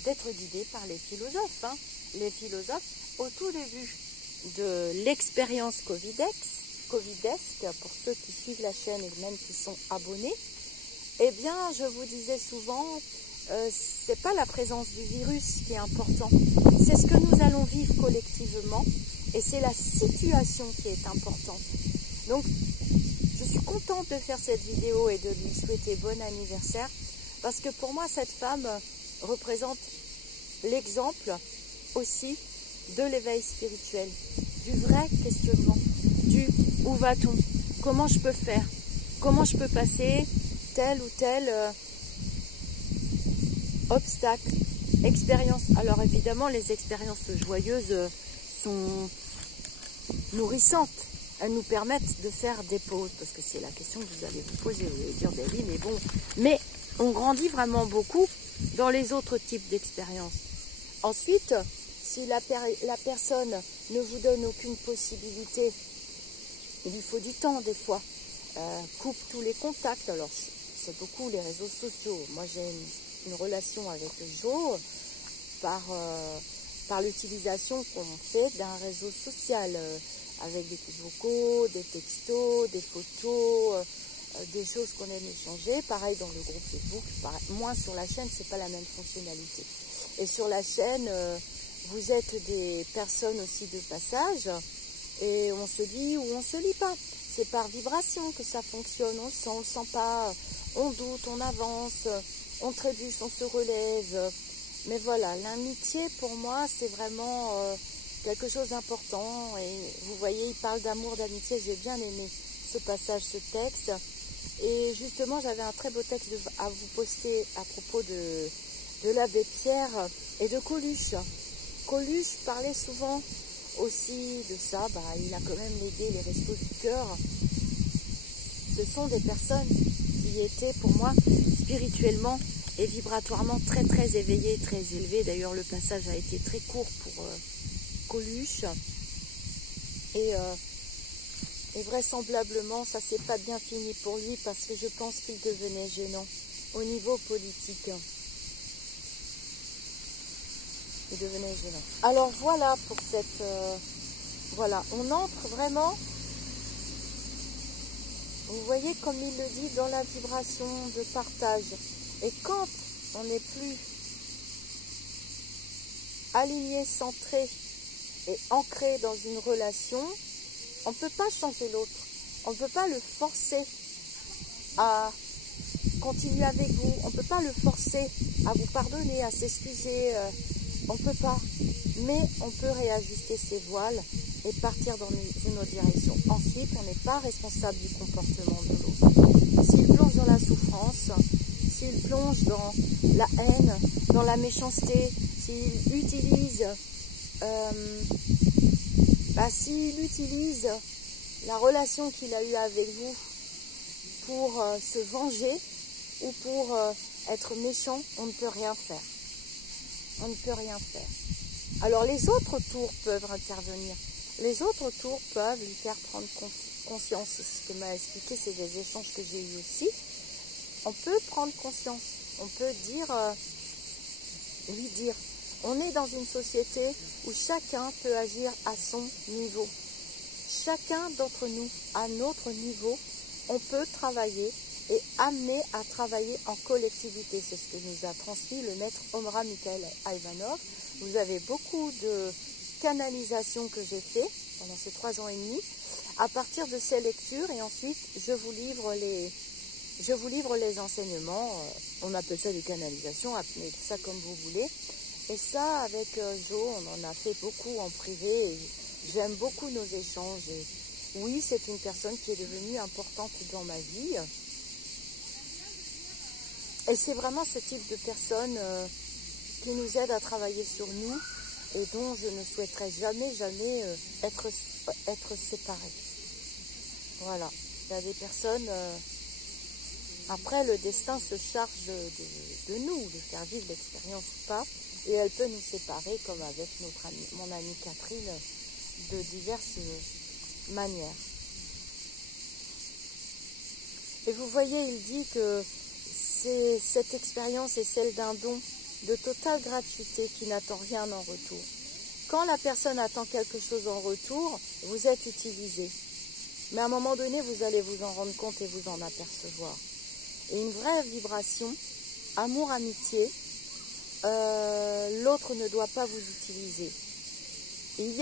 d'être guidé par les philosophes. Hein. Les philosophes, au tout début de l'expérience covidesque, pour ceux qui suivent la chaîne et même qui sont abonnés, eh bien, je vous disais souvent, c'est pas la présence du virus qui est important, c'est ce que nous allons vivre collectivement et c'est la situation qui est importante. Donc, je suis contente de faire cette vidéo et de lui souhaiter bon anniversaire parce que pour moi, cette femme représente l'exemple aussi de l'éveil spirituel, du vrai questionnement, du où va-t-on, comment je peux faire, comment je peux passer tel ou tel obstacle, expérience. Alors évidemment, les expériences joyeuses sont nourrissantes. Elles nous permettent de faire des pauses, parce que c'est la question que vous allez vous poser. Vous allez dire, ben oui, mais bon. Mais on grandit vraiment beaucoup dans les autres types d'expériences. Ensuite, si la personne ne vous donne aucune possibilité, il lui faut du temps des fois, coupe tous les contacts. Alors, c'est beaucoup les réseaux sociaux. Moi, j'ai une relation avec Jo. par l'utilisation qu'on fait d'un réseau social, avec des coups vocaux, des textos, des photos, des choses qu'on aime échanger. Pareil dans le groupe Facebook, moins sur la chaîne, c'est pas la même fonctionnalité. Et sur la chaîne, vous êtes des personnes aussi de passage, et on se lit ou on se lit pas. C'est par vibration que ça fonctionne, on le sent pas, on doute, on avance, on trébuche, on se relève. Mais voilà, l'amitié pour moi c'est vraiment quelque chose d'important. Et vous voyez, il parle d'amour, d'amitié, j'ai bien aimé ce passage, ce texte. Et justement, j'avais un très beau texte à vous poster à propos de l'abbé Pierre et de Coluche. Coluche parlait souvent aussi de ça, il a quand même légué les restos du cœur. Ce sont des personnes qui étaient pour moi spirituellement et vibratoirement très très éveillées, très élevées. D'ailleurs le passage a été très court pour Coluche. Et vraisemblablement ça s'est pas bien fini pour lui, parce que je pense qu'il devenait gênant au niveau politique. Il devenait gênant. Alors voilà pour cette... voilà, on entre vraiment, vous voyez comme il le dit, dans la vibration de partage. Et quand on n'est plus aligné, centré et ancré dans une relation, on ne peut pas changer l'autre. On ne peut pas le forcer à continuer avec vous. On ne peut pas le forcer à vous pardonner, à s'excuser. On ne peut pas. Mais on peut réajuster ses voiles et partir dans une autre direction. Ensuite, on n'est pas responsable du comportement de l'autre. S'il plonge dans la souffrance, s'il plonge dans la haine, dans la méchanceté, s'il utilise la relation qu'il a eue avec vous pour se venger ou pour être méchant, on ne peut rien faire. On ne peut rien faire. Alors les autres tours peuvent intervenir. Les autres tours peuvent lui faire prendre conscience. C'est ce que m'a expliqué, c'est des échanges que j'ai eus aussi. On peut prendre conscience. On peut lui dire. On est dans une société où chacun peut agir à son niveau. Chacun d'entre nous, à notre niveau, on peut travailler et amener à travailler en collectivité. C'est ce que nous a transmis le maître Omra Mikhaël Ivanov. Vous avez beaucoup de canalisations que j'ai fait pendant ces 3 ans et demi à partir de ces lectures, et ensuite je vous livre les enseignements. On appelle ça des canalisations, appelez ça comme vous voulez. Et ça, avec Jo, on en a fait beaucoup en privé. Et j'aime beaucoup nos échanges. Et oui, c'est une personne qui est devenue importante dans ma vie. Et c'est vraiment ce type de personne qui nous aide à travailler sur nous et dont je ne souhaiterais jamais être séparée. Voilà. Il y a des personnes... après, le destin se charge de nous, de faire vivre l'expérience ou pas. Et elle peut nous séparer, comme avec mon amie Catherine, de diverses manières. Et vous voyez, il dit que cette expérience est celle d'un don de totale gratuité qui n'attend rien en retour. Quand la personne attend quelque chose en retour, vous êtes utilisé. Mais à un moment donné, vous allez vous en rendre compte et vous en apercevoir. Et une vraie vibration, amour, amitié, l'autre ne doit pas vous utiliser. Il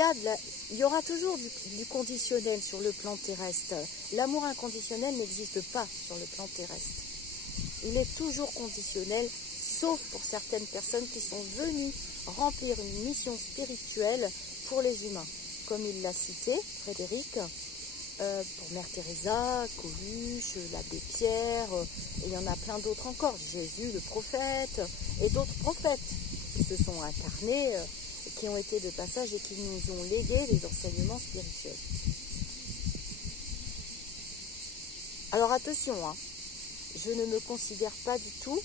y aura toujours du conditionnel sur le plan terrestre. L'amour inconditionnel n'existe pas sur le plan terrestre. Il est toujours conditionnel, sauf pour certaines personnes qui sont venues remplir une mission spirituelle pour les humains. Comme il l'a cité, Frédéric, pour Mère Teresa, Coluche, l'abbé Pierre, et il y en a plein d'autres encore, Jésus, le prophète, et d'autres prophètes qui se sont incarnés, qui ont été de passage et qui nous ont légué des enseignements spirituels. Alors attention, je ne me considère pas du tout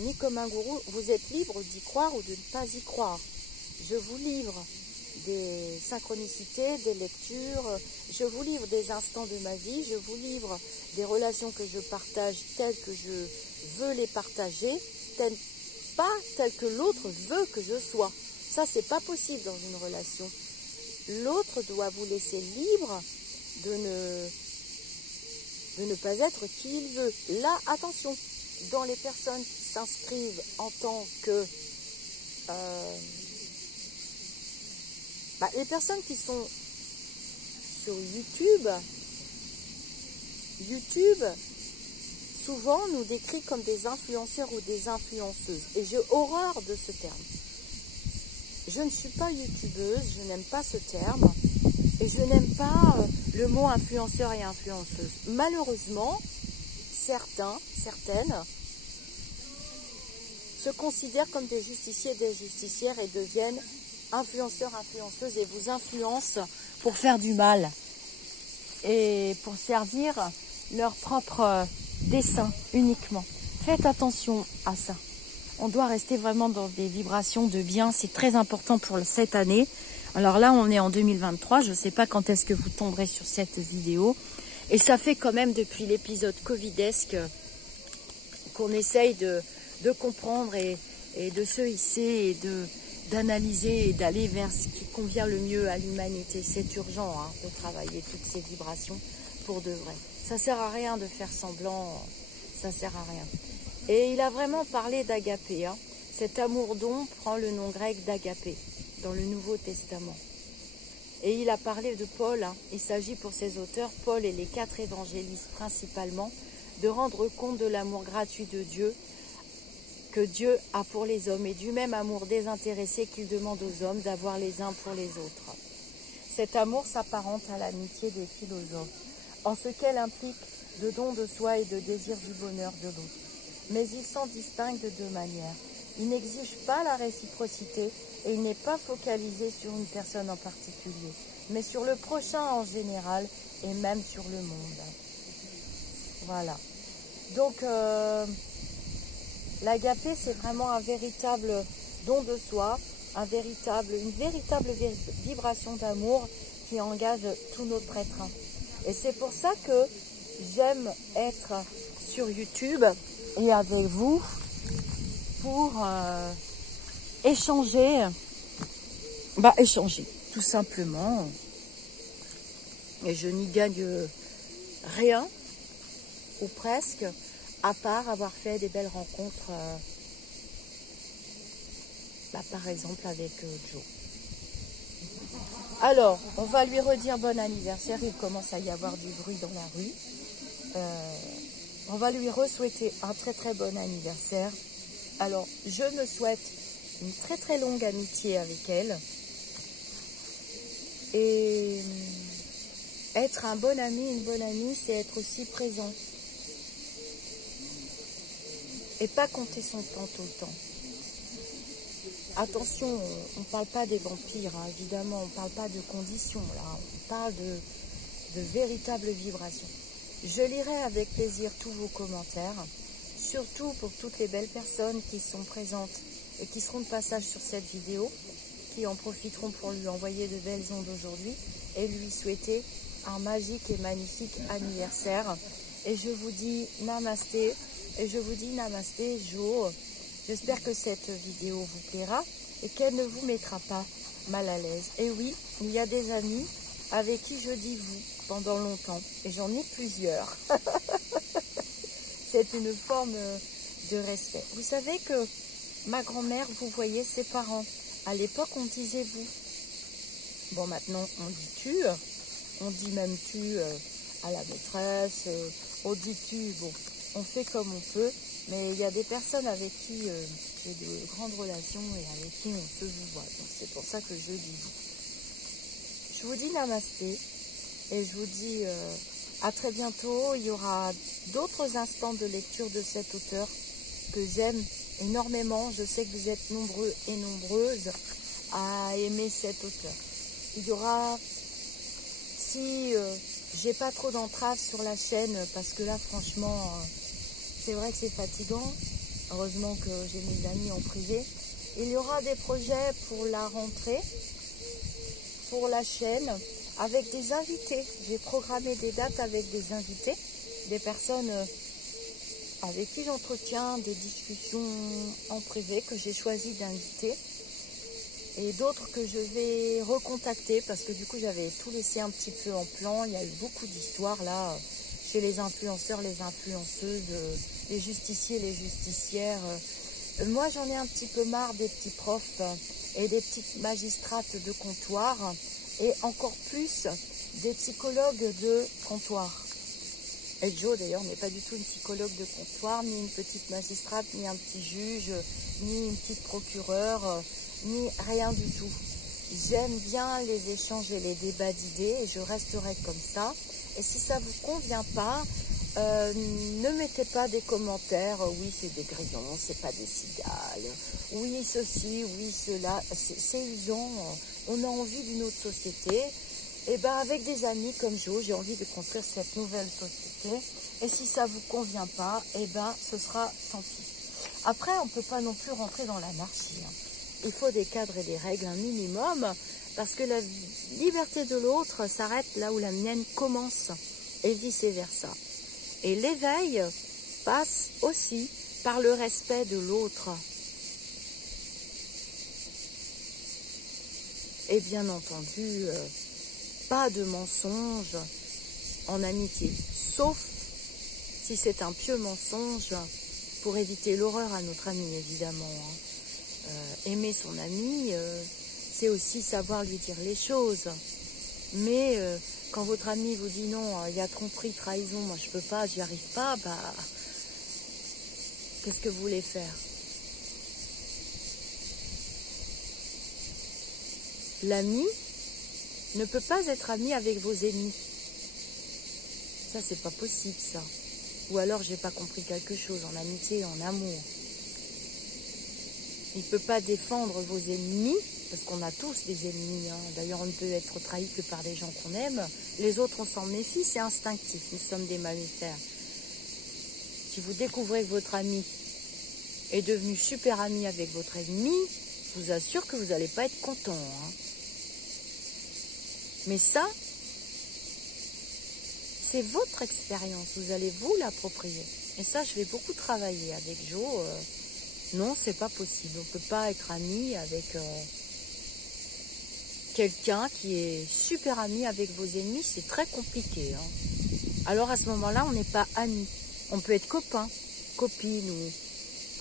ni comme un gourou. Vous êtes libre d'y croire ou de ne pas y croire. Je vous livre des synchronicités, des lectures, je vous livre des instants de ma vie, je vous livre des relations que je partage telles que je veux les partager, pas tel que l'autre veut que je sois. Ça, c'est pas possible dans une relation. L'autre doit vous laisser libre de ne pas être qui il veut. Là, attention, dans les personnes qui s'inscrivent en tant que... les personnes qui sont sur YouTube, souvent nous décrit comme des influenceurs ou des influenceuses. Et j'ai horreur de ce terme. Je ne suis pas youtubeuse, je n'aime pas ce terme. Et je n'aime pas le mot influenceur et influenceuse. Malheureusement, certaines se considèrent comme des justiciers et des justicières et deviennent influenceurs, influenceuses et vous influencent pour faire du mal et pour servir leur propre dessein uniquement. Faites attention à ça. On doit rester vraiment dans des vibrations de bien. C'est très important pour cette année. Alors là, on est en 2023. Je ne sais pas quand est-ce que vous tomberez sur cette vidéo. Et ça fait quand même depuis l'épisode covidesque qu'on essaye de comprendre et de se hisser et d'analyser et d'aller vers ce qui convient le mieux à l'humanité. C'est urgent de travailler toutes ces vibrations pour de vrai. Ça ne sert à rien de faire semblant, ça ne sert à rien. Et il a vraiment parlé d'agapé. Cet amour-don prend le nom grec d'agapé dans le Nouveau Testament. Et il a parlé de Paul. Il s'agit pour ses auteurs, Paul et les 4 évangélistes principalement, de rendre compte de l'amour gratuit de Dieu que Dieu a pour les hommes et du même amour désintéressé qu'il demande aux hommes d'avoir les uns pour les autres. Cet amour s'apparente à l'amitié des philosophes, en ce qu'elle implique de don de soi et de désir du bonheur de l'autre. Mais il s'en distingue de 2 manières. Il n'exige pas la réciprocité et il n'est pas focalisé sur une personne en particulier, mais sur le prochain en général et même sur le monde. Voilà. Donc, l'agapé, c'est vraiment un véritable don de soi, une véritable vibration d'amour qui engage tout notre être. Et c'est pour ça que j'aime être sur YouTube et avec vous pour échanger, tout simplement. Et je n'y gagne rien, ou presque, à part avoir fait des belles rencontres, par exemple avec Joe. Alors, on va lui redire bon anniversaire, il commence à y avoir du bruit dans la rue. On va lui re-souhaiter un très très bon anniversaire. Alors, je me souhaite une très très longue amitié avec elle. Et être un bon ami, une bonne amie, c'est être aussi présent. Et pas compter son temps tout le temps. Attention, on ne parle pas des vampires, évidemment, on ne parle pas de conditions, là. On parle de véritables vibrations. Je lirai avec plaisir tous vos commentaires, surtout pour toutes les belles personnes qui sont présentes et qui seront de passage sur cette vidéo, qui en profiteront pour lui envoyer de belles ondes aujourd'hui et lui souhaiter un magique et magnifique anniversaire. Et je vous dis namasté, Jo. J'espère que cette vidéo vous plaira et qu'elle ne vous mettra pas mal à l'aise. Et oui, il y a des amis avec qui je dis vous pendant longtemps et j'en ai plusieurs. C'est une forme de respect. Vous savez que ma grand-mère, vous voyez ses parents. À l'époque, on disait vous. Bon, maintenant, on dit tu. On dit même tu à la maîtresse. On dit tu. Bon, on fait comme on peut. Mais il y a des personnes avec qui j'ai de grandes relations et avec qui on se vous voit. Donc, c'est pour ça que je dis vous. Je vous dis namasté. Et je vous dis à très bientôt. Il y aura d'autres instants de lecture de cet auteur que j'aime énormément. Je sais que vous êtes nombreux et nombreuses à aimer cet auteur. Il y aura, si j'ai pas trop d'entraves sur la chaîne, parce que là franchement c'est vrai que c'est fatigant, heureusement que j'ai mes amis en privé. Il y aura des projets pour la rentrée, pour la chaîne, avec des invités. J'ai programmé des dates avec des invités, des personnes avec qui j'entretiens des discussions en privé que j'ai choisi d'inviter. Et d'autres que je vais recontacter parce que du coup j'avais tout laissé un petit peu en plan. Il y a eu beaucoup d'histoires là chez les influenceurs, les influenceuses, les justiciers, les justicières. Moi j'en ai un petit peu marre des petits profs et des petites magistrates de comptoir et encore plus des psychologues de comptoir. Et Joe d'ailleurs n'est pas du tout une psychologue de comptoir, ni une petite magistrate, ni un petit juge, ni une petite procureure, ni rien du tout. J'aime bien les échanges et les débats d'idées et je resterai comme ça. Et si ça ne vous convient pas, ne mettez pas des commentaires, oui c'est des grillons, c'est pas des cigales, oui ceci, oui cela, c'est usant, on a envie d'une autre société. Et bien avec des amis comme Joe, j'ai envie de construire cette nouvelle société. Et si ça ne vous convient pas, et ben ce sera tant pis. Après, on ne peut pas non plus rentrer dans l'anarchie. Il faut des cadres et des règles, un minimum, parce que la liberté de l'autre s'arrête là où la mienne commence, et vice-versa. Et l'éveil passe aussi par le respect de l'autre. Et bien entendu, pas de mensonge en amitié, sauf si c'est un pieux mensonge pour éviter l'horreur à notre ami, évidemment. Aimer son ami, c'est aussi savoir lui dire les choses. Mais quand votre ami vous dit non, il y a tromperie, trahison, moi je peux pas, j'y arrive pas, bah qu'est-ce que vous voulez faire? L'ami ne peut pas être ami avec vos ennemis. Ça, c'est pas possible, ça. Ou alors, j'ai pas compris quelque chose en amitié et en amour. Il ne peut pas défendre vos ennemis, parce qu'on a tous des ennemis. D'ailleurs, on ne peut être trahi que par des gens qu'on aime. Les autres, on s'en méfie, c'est instinctif. Nous sommes des mammifères. Si vous découvrez que votre ami est devenu super ami avec votre ennemi, je vous assure que vous n'allez pas être content. Mais ça, c'est votre expérience. Vous allez vous l'approprier. Et ça, je vais beaucoup travailler avec Joe. Non, c'est pas possible. On ne peut pas être ami avec quelqu'un qui est super ami avec vos ennemis. C'est très compliqué. Alors à ce moment-là, on n'est pas amis. On peut être copain, copine ou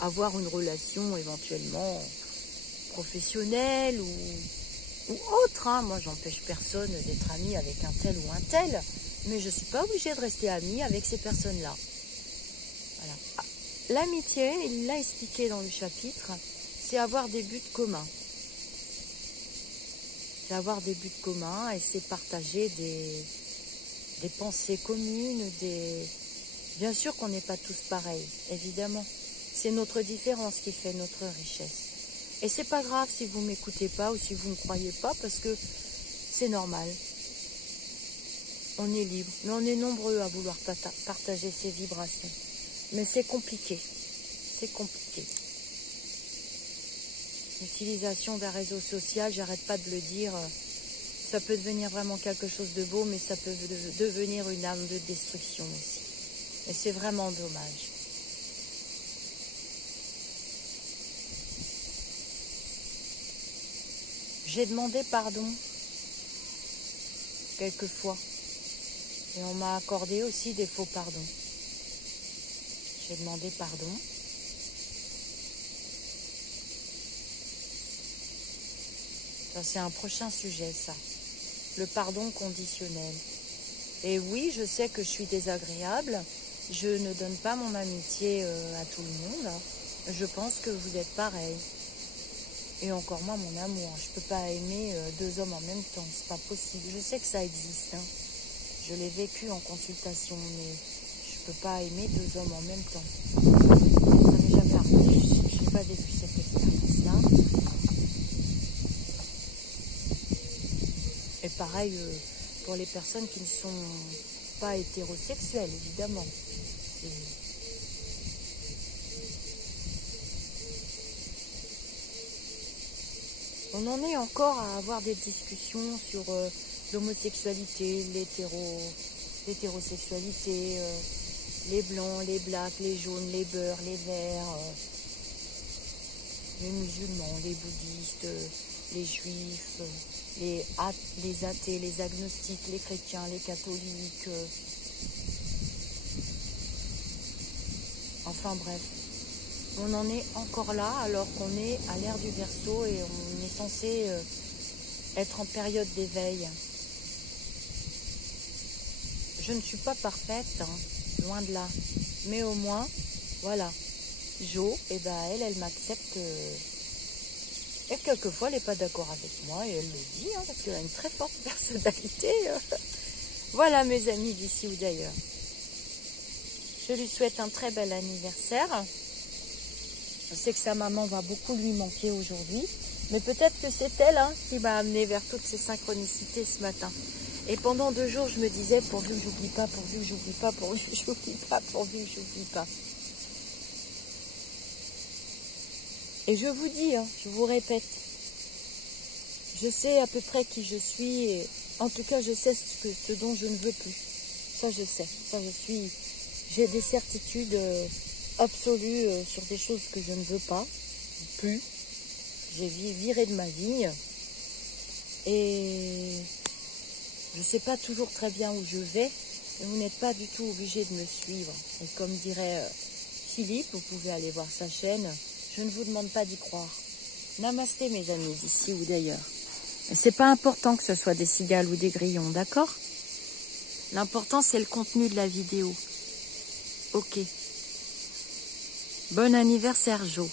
avoir une relation éventuellement professionnelle ou autre. Moi, j'empêche personne d'être ami avec un tel ou un tel. Mais je ne suis pas obligée de rester amie avec ces personnes-là. Voilà. L'amitié, il l'a expliqué dans le chapitre, c'est avoir des buts communs. C'est avoir des buts communs et c'est partager des pensées communes, Bien sûr qu'on n'est pas tous pareils, évidemment. C'est notre différence qui fait notre richesse. Et c'est pas grave si vous ne m'écoutez pas ou si vous ne croyez pas, parce que c'est normal. On est libre, mais on est nombreux à vouloir partager ces vibrations. Mais c'est compliqué. C'est compliqué. L'utilisation d'un réseau social, j'arrête pas de le dire, ça peut devenir vraiment quelque chose de beau, mais ça peut devenir une arme de destruction aussi. Et c'est vraiment dommage. J'ai demandé pardon quelquefois. Et on m'a accordé aussi des faux pardons. J'ai demandé pardon. Ça, c'est un prochain sujet, ça. Le pardon conditionnel. Et oui, je sais que je suis désagréable. Je ne donne pas mon amitié à tout le monde. Je pense que vous êtes pareil. Et encore moins mon amour. Je ne peux pas aimer deux hommes en même temps. C'est pas possible. Je sais que ça existe. Je l'ai vécu en consultation, mais je ne peux pas aimer deux hommes en même temps. Ça m'est jamais arrivé. Je n'ai pas vécu cette expérience-là. Et pareil pour les personnes qui ne sont pas hétérosexuelles, évidemment. On en est encore à avoir des discussions sur l'homosexualité, l'hétérosexualité, Les blancs, les blacks, les jaunes, les beurs, les verts, les musulmans, les bouddhistes, les juifs, les athées, les agnostiques, les chrétiens, les catholiques. Enfin bref, on en est encore là alors qu'on est à l'ère du Verseau et on est censé être en période d'éveil. Je ne suis pas parfaite, hein, loin de là. Mais au moins, voilà, Jo, elle m'accepte. Et quelquefois, elle n'est pas d'accord avec moi et elle le dit, hein, parce qu'elle a une très forte personnalité. Voilà mes amis d'ici ou d'ailleurs. Je lui souhaite un très bel anniversaire. Je sais que sa maman va beaucoup lui manquer aujourd'hui. Mais peut-être que c'est elle, hein, qui m'a amené vers toutes ces synchronicités ce matin. Et pendant 2 jours, je me disais, pourvu que j'oublie pas, pourvu que j'oublie pas, pourvu que j'oublie pas, pourvu que j'oublie pas. Et je vous dis, hein, je vous répète, je sais à peu près qui je suis, et en tout cas, je sais ce dont je ne veux plus. Ça, je sais. Ça, j'ai des certitudes absolues sur des choses que je ne veux pas, plus. J'ai viré de ma vie. Et je ne sais pas toujours très bien où je vais. Et vous n'êtes pas du tout obligé de me suivre. Et comme dirait Philippe, vous pouvez aller voir sa chaîne. Je ne vous demande pas d'y croire. Namasté mes amis, d'ici ou d'ailleurs. Et c'est pas important que ce soit des cigales ou des grillons, d'accord? L'important c'est le contenu de la vidéo. Ok. Bon anniversaire Jo.